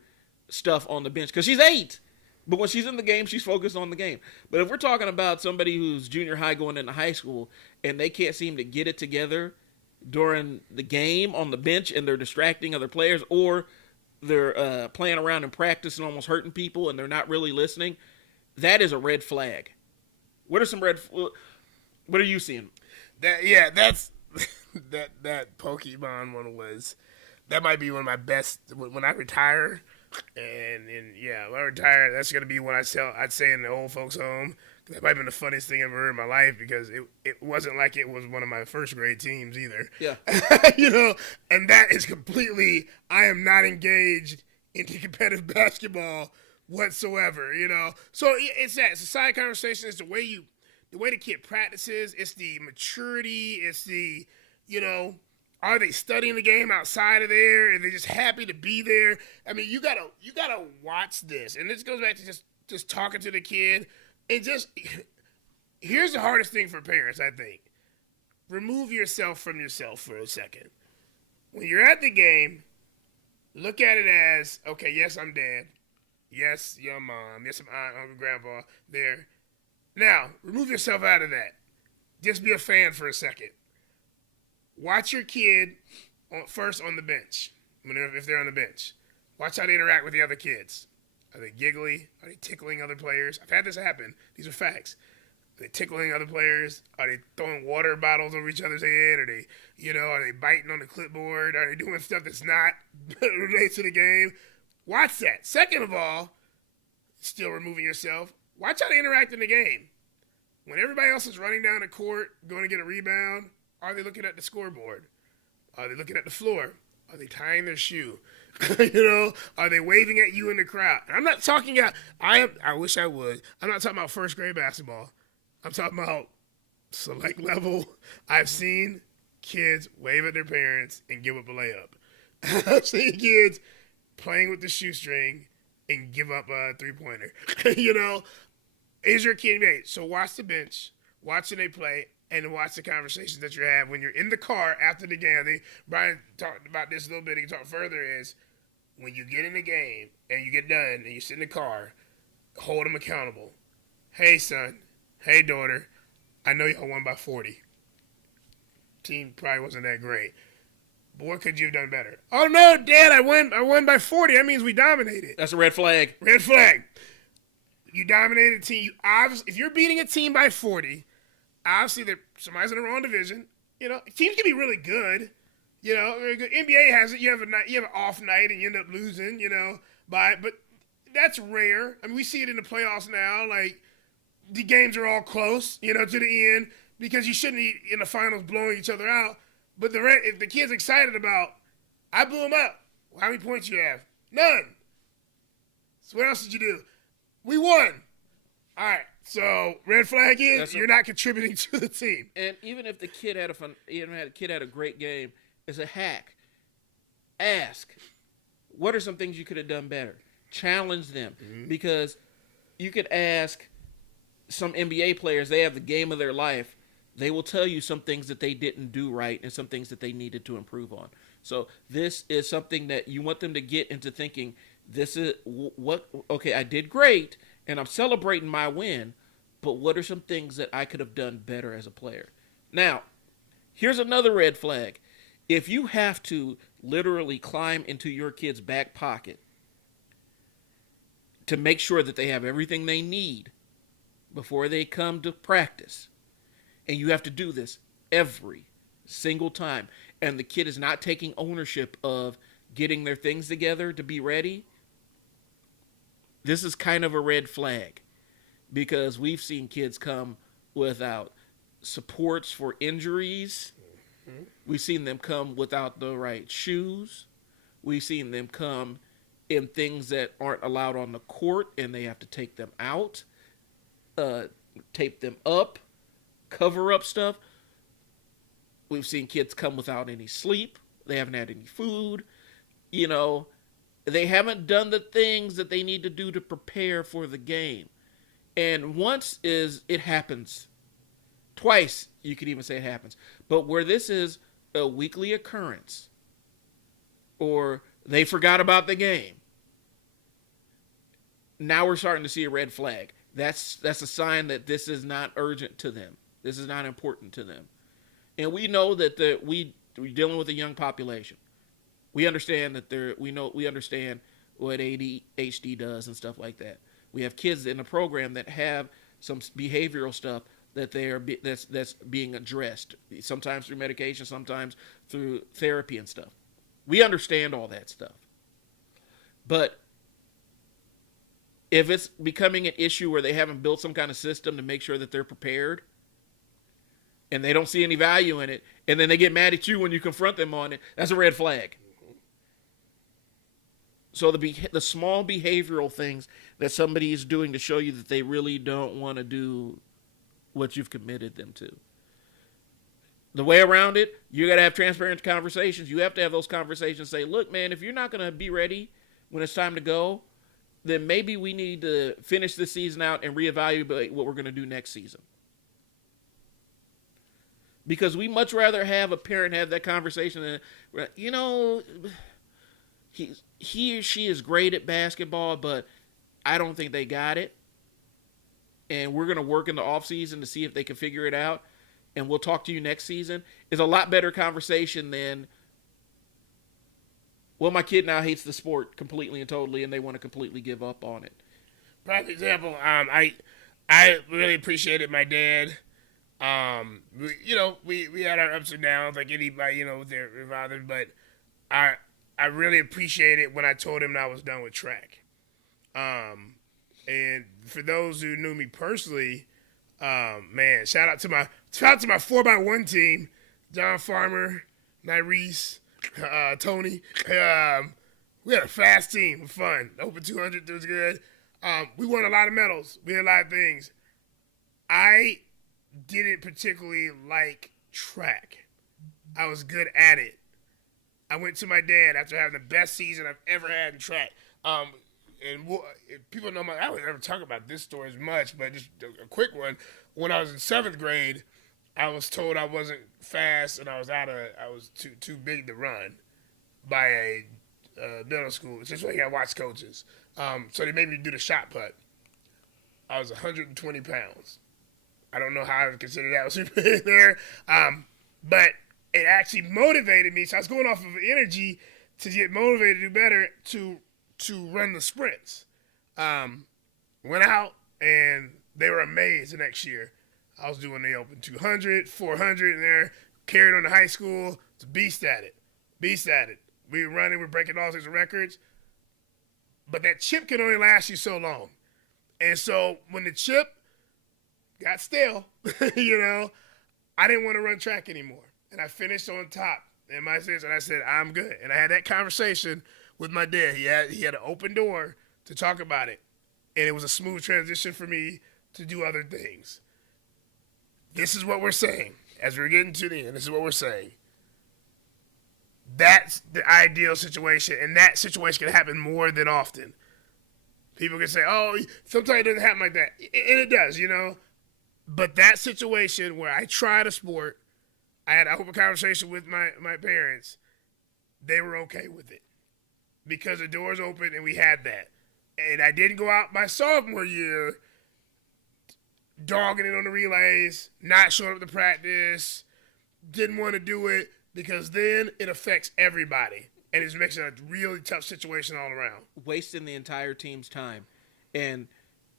stuff on the bench because she's 8. But when she's in the game, she's focused on the game. But if we're talking about somebody who's junior high going into high school and they can't seem to get it together during the game on the bench and they're distracting other players, or they're playing around in practice and almost hurting people and they're not really listening, that is a red flag. What are you seeing? That's that Pokemon one that might be one of my best when I retire. And when I retire, that's gonna be when I'd say in the old folks' home. That might have been the funniest thing I've ever heard in my life because it wasn't like it was one of my first grade teams either. Yeah. And that is completely, I am not engaged into competitive basketball whatsoever. So it's a side conversation. It's the way the kid practices. It's the maturity. It's the are they studying the game outside of there? Are they just happy to be there? I mean, you gotta watch this, and this goes back to just talking to the kid, and here's the hardest thing for parents, I think. Remove yourself from yourself for a second. When you're at the game, look at it as, okay, yes, I'm dad. Yes, your mom. Yes, I'm aunt, uncle, grandpa. There. Now, remove yourself out of that. Just be a fan for a second. Watch your kid first on the bench, if they're on the bench. Watch how they interact with the other kids. Are they giggly? Are they tickling other players? I've had this happen. These are facts. Are they tickling other players? Are they throwing water bottles over each other's head? Are they biting on the clipboard? Are they doing stuff that's not related to the game? Watch that. Second of all, still removing yourself, watch how they interact in the game. When everybody else is running down the court, going to get a rebound, are they looking at the scoreboard? Are they looking at the floor? Are they tying their shoe? Are they waving at you in the crowd? And I'm not talking about, I wish I would. I'm not talking about first grade basketball. I'm talking about select level. I've seen kids wave at their parents and give up a layup. I've seen kids playing with the shoestring and give up a three-pointer. Is your kid made? So watch the bench, watch how they play, and watch the conversations that you have when you're in the car after the game. I think Brian talked about this a little bit. He can talk further is when you get in the game and you get done and you sit in the car, hold them accountable. Hey, son. Hey, daughter. I know y'all won by 40. Team probably wasn't that great. But what could you have done better? Oh, no, Dad, I won by 40. That means we dominated. That's a red flag. Red flag. You dominated a team. If you're beating a team by 40, obviously somebody's in the wrong division. Teams can be really good. NBA has it. You have an off night and you end up losing. But that's rare. I mean, we see it in the playoffs now. Like the games are all close. To the end because you shouldn't be in the finals blowing each other out. But if the kid's excited about, I blew him up. Well, how many points you have? None. So what else did you do? We won. All right. So red flag is you're not contributing to the team. And even if the kid had a great game, as a hack, ask, What are some things you could have done better? Challenge them. Mm-hmm. Because you could ask some NBA players, they have the game of their life. They will tell you some things that they didn't do right and some things that they needed to improve on. So this is something that you want them to get into thinking, this is what, okay, I did great and I'm celebrating my win, but what are some things that I could have done better as a player? Now, here's another red flag. If you have to literally climb into your kid's back pocket to make sure that they have everything they need before they come to practice, and you have to do this every single time, and the kid is not taking ownership of getting their things together to be ready, this is kind of a red flag, because we've seen kids come without supports for injuries. Mm-hmm. We've seen them come without the right shoes. We've seen them come in things that aren't allowed on the court, and they have to take them out, tape them up, cover up stuff. We've seen kids come without any sleep. They haven't had any food. You know, they haven't done the things that they need to do to prepare for the game. And once is, it happens. Twice, you could even say it happens. But where this is a weekly occurrence, or they forgot about the game, now we're starting to see a red flag. That's a sign that this is not urgent to them. This is not important to them. And we know that we're dealing with a young population. We understand that we understand what ADHD does and stuff like that. We have kids in the program that have some behavioral stuff that that's being addressed, sometimes through medication, sometimes through therapy and stuff. We understand all that stuff. But if it's becoming an issue where they haven't built some kind of system to make sure that they're prepared, and they don't see any value in it, and then they get mad at you when you confront them on it, that's a red flag. So the small behavioral things that somebody is doing to show you that they really don't want to do what you've committed them to. The way around it, you got to have transparent conversations. You have to have those conversations. Say, look, man, if you're not going to be ready when it's time to go, then maybe we need to finish this season out and reevaluate what we're going to do next season. Because we much rather have a parent have that conversation than, you know, he or she is great at basketball, but I don't think they got it. And we're going to work in the off season to see if they can figure it out. And we'll talk to you next season. Is a lot better conversation than, well, my kid now hates the sport completely and totally, and they want to completely give up on it. Prime example, I really appreciated my dad. We had our ups and downs like anybody, with their father, but I really appreciated when I told him that I was done with track. And for those who knew me personally, man, shout out to my 4x1 team, John Farmer, Nyrese, Tony. We had a fast team, it was fun. Open 200, it was good. We won a lot of medals. We had a lot of things. I didn't particularly like track. I was good at it. I went to my dad after having the best season I've ever had in track. And people know I would never talk about this story as much, but just a quick one. When I was in 7th grade, I was told I wasn't fast and I was too big to run by a middle school. It's just like I watch coaches. So they made me do the shot put. I was 120 pounds. I don't know how I would consider that was super big there. But it actually motivated me. So I was going off of energy to get motivated to do better to run the sprints. Went out and they were amazed the next year. I was doing the open 200, 400 in there, carried on to high school. It's a beast at it. We were running, we're breaking all sorts of records. But that chip can only last you so long. And so when the chip got stale, I didn't want to run track anymore. And I finished on top in my season. And I said, I'm good. And I had that conversation with my dad. He had an open door to talk about it. And it was a smooth transition for me to do other things. This is what we're saying. As we're getting to the end, this is what we're saying. that's the ideal situation, and that situation can happen more than often. People can say, "Oh, sometimes it doesn't happen like that," and it does, you know. But that situation where I tried a sport, I had an open conversation with my parents. They were okay with it because the doors open and we had that. And I didn't go out my sophomore year dogging it on the relays, not showing up to practice, didn't want to do it because then it affects everybody. And it makes it a really tough situation all around. Wasting the entire team's time. And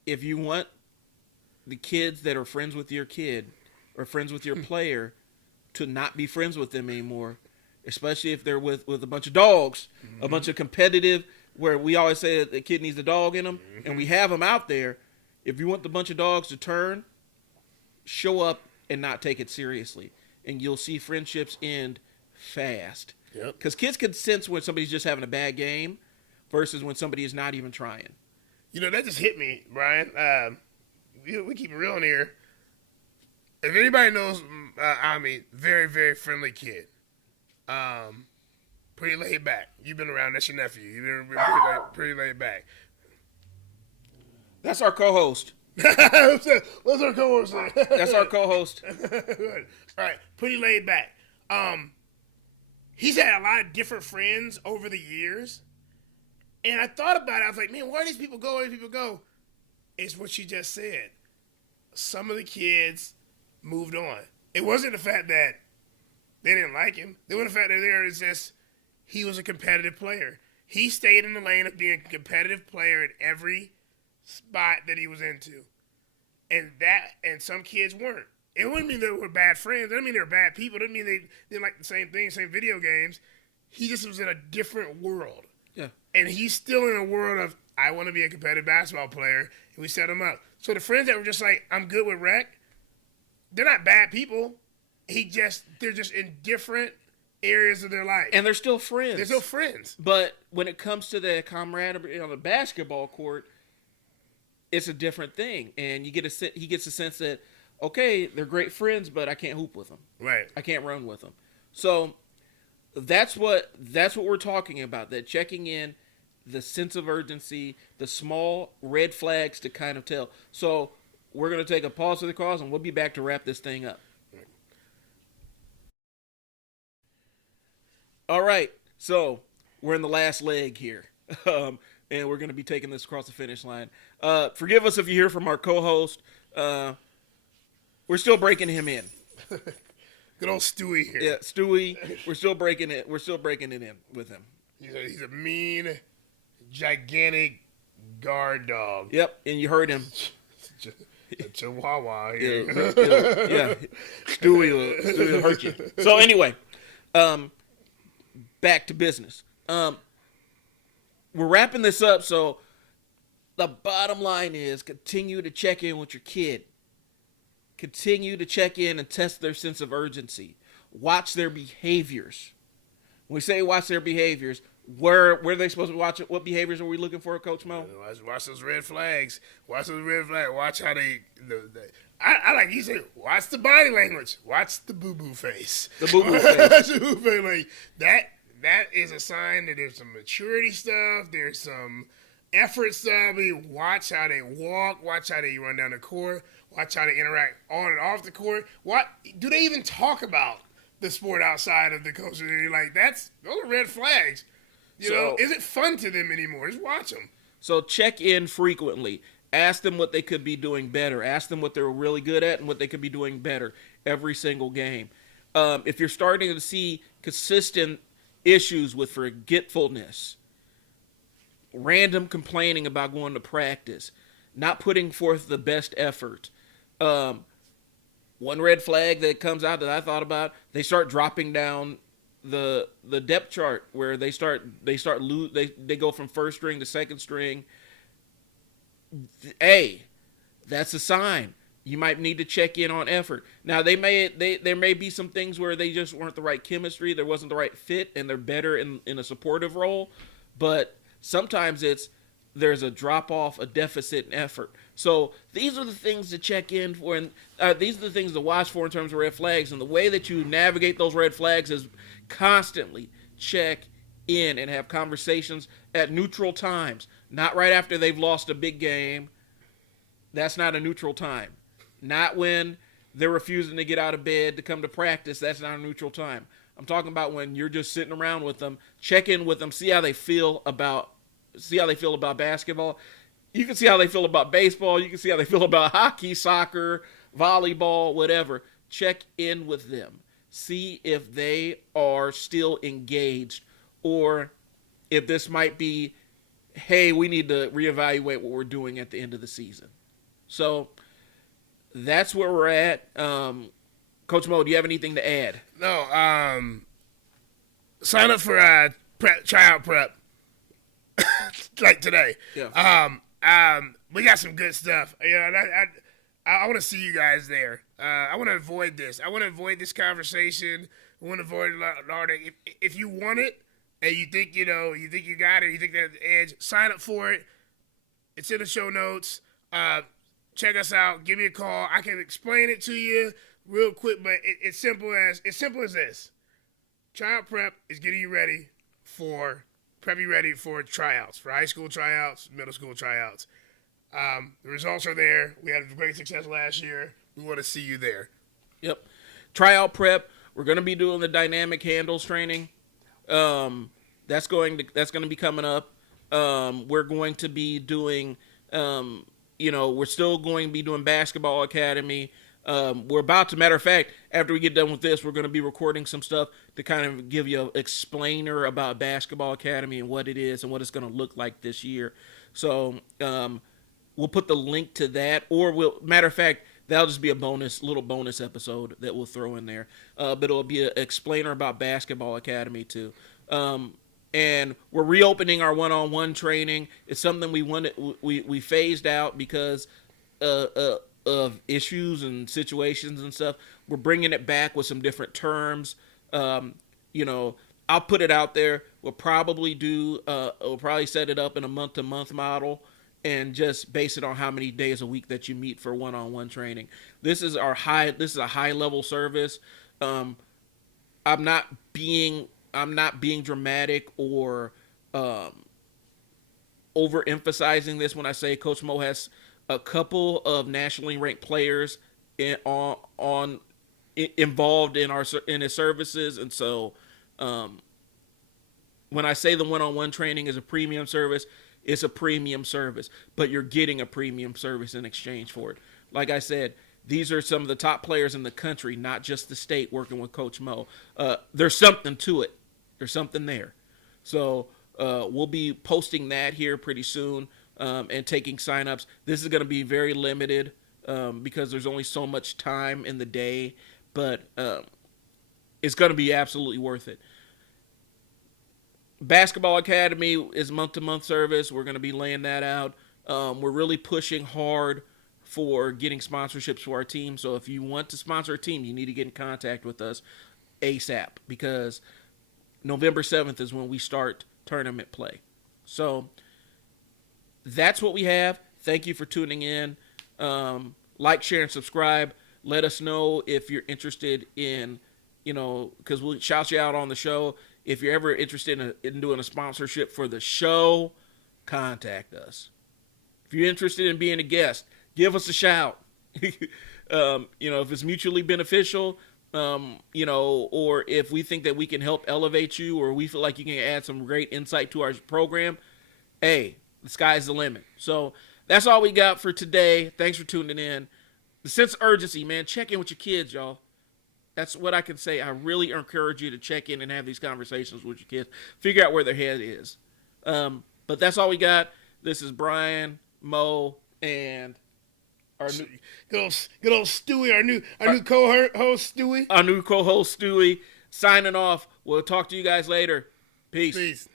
if you want the kids that are friends with your kid or friends with your player to not be friends with them anymore, especially if they're with a bunch of dogs, a bunch of competitive, where we always say that the kid needs a dog in them, and we have them out there. If you want the bunch of dogs to turn, show up and not take it seriously, and you'll see friendships end fast. Yep. Because kids can sense when somebody's just having a bad game versus when somebody is not even trying. You know, that just hit me, Brian. We keep it real in here. If anybody knows Ami, very, very friendly kid. Pretty laid back. You've been around. That's your nephew. You've been pretty laid back. That's our co-host. What's our co-host? That's our co-host. All right. Pretty laid back. He's had a lot of different friends over the years. And I thought about it. I was like, man, where do these people go? Where do these people go? It's what you just said. Some of the kids moved on. It wasn't the fact that they didn't like him. It wasn't the fact that there is just he was a competitive player. He stayed in the lane of being a competitive player at every spot that he was into. And some kids weren't. It wouldn't mean they were bad friends. It didn't mean they were bad people. It didn't mean they didn't like the same thing, same video games. He just was in a different world. Yeah. And he's still in a world of, I want to be a competitive basketball player, and we set him up. So the friends that were just like, I'm good with rec, they're not bad people. They're just in different areas of their life. And they're still friends. They're still friends. But when it comes to the camaraderie on the basketball court, it's a different thing. And he gets a sense that, okay, they're great friends, but I can't hoop with them. Right. I can't run with them. So that's what we're talking about, that checking in, the sense of urgency, the small red flags to kind of tell. So we're going to take a pause for the cause, and we'll be back to wrap this thing up. All right, so we're in the last leg here, and we're going to be taking this across the finish line. Forgive us if you hear from our co-host. We're still breaking him in. Good old Stewie here. Yeah, Stewie. We're still breaking it. We're still breaking it in with him. He's a mean, gigantic guard dog. Yep, and you heard him. A chihuahua here. Yeah. Stewie will hurt you. So anyway, back to business. We're wrapping this up, so the bottom line is continue to check in with your kid. Continue to check in and test their sense of urgency. Watch their behaviors. When we say watch their behaviors, where are they supposed to watch it? What behaviors are we looking for, Coach Mo? Watch those red flags. Watch those red flags. Watch how I like you say, watch the body language. Watch the boo-boo face. The boo-boo face. The boo-boo face. Like, that is a sign that there's some maturity stuff. There's some effort stuff. Watch how they walk. Watch how they run down the court. Watch how they interact on and off the court. What do they even talk about the sport outside of the coach? Like, those are red flags. You know, is it fun to them anymore? Just watch them. So check in frequently. Ask them what they could be doing better. Ask them what they're really good at and what they could be doing better every single game. If you're starting to see consistent issues with forgetfulness, random complaining about going to practice, not putting forth the best effort. One red flag that comes out that I thought about, they start dropping down the depth chart where they go from first string to second string. Hey, that's a sign. You might need to check in on effort. Now there may be some things where they just weren't the right chemistry, there wasn't the right fit, and they're better in a supportive role. But sometimes there's a drop off, a deficit in effort. So these are the things to check in for, and these are the things to watch for in terms of red flags. And the way that you navigate those red flags is constantly check in and have conversations at neutral times, not right after they've lost a big game. That's not a neutral time. Not when they're refusing to get out of bed to come to practice. That's not a neutral time. I'm talking about when you're just sitting around with them, check in with them, see how they feel about basketball. You can see how they feel about baseball. You can see how they feel about hockey, soccer, volleyball, whatever. Check in with them. See if they are still engaged, or if this might be, hey, we need to reevaluate what we're doing at the end of the season. So that's where we're at. Coach Mo, do you have anything to add? No. Sign up for tryout prep like today. Yeah. We got some good stuff. I want to see you guys there. I want to avoid this. I want to avoid this conversation. I want to avoid if you want it and you think you got it, you think that's the edge, sign up for it. It's in the show notes. Check us out. Give me a call. I can explain it to you real quick, but it's simple as this. Tryout prep is getting you ready for tryouts, for high school tryouts, middle school tryouts. The results are there. We had great success last year. We want to see you there. Yep. Tryout prep. We're going to be doing the dynamic handles training. That's going to be coming up. We're going to be doing, we're still going to be doing basketball academy. We're about to, matter of fact, after we get done with this, we're going to be recording some stuff to kind of give you an explainer about basketball academy and what it is and what it's going to look like this year. So, we'll put the link to that, or matter of fact, that'll just be a little bonus episode that we'll throw in there. But it'll be an explainer about basketball academy too. And we're reopening our one-on-one training. It's something we phased out because of issues and situations and stuff. We're bringing it back with some different terms. I'll put it out there. We'll probably set it up in a month-to-month model and just base it on how many days a week that you meet for one-on-one training. This is a high-level service. I'm not being dramatic or overemphasizing this when I say Coach Mo has a couple of nationally ranked players involved in his services, and so when I say the one-on-one training is a premium service, it's a premium service, but you're getting a premium service in exchange for it. Like I said, these are some of the top players in the country, not just the state, working with Coach Mo. There's something to it. There's something there. So we'll be posting that here pretty soon and taking signups. This is going to be very limited because there's only so much time in the day, but it's going to be absolutely worth it. Basketball Academy is month-to-month service. We're going to be laying that out. We're really pushing hard for getting sponsorships for our team. So if you want to sponsor a team, you need to get in contact with us ASAP, because November 7th is when we start tournament play. So that's what we have. Thank you for tuning in. Like, share, and subscribe. Let us know if you're interested in, because we'll shout you out on the show. If you're ever interested in doing a sponsorship for the show, contact us. If you're interested in being a guest, give us a shout. If it's mutually beneficial, or if we think that we can help elevate you, or we feel like you can add some great insight to our program, hey, the sky's the limit. So that's all we got for today. Thanks for tuning in. The sense of urgency, man, check in with your kids, y'all. That's what I can say. I really encourage you to check in and have these conversations with your kids. Figure out where their head is. But that's all we got. This is Brian, Mo, and our new good old Stewie, our new co-host Stewie. Our new co-host Stewie, signing off. We'll talk to you guys later. Peace.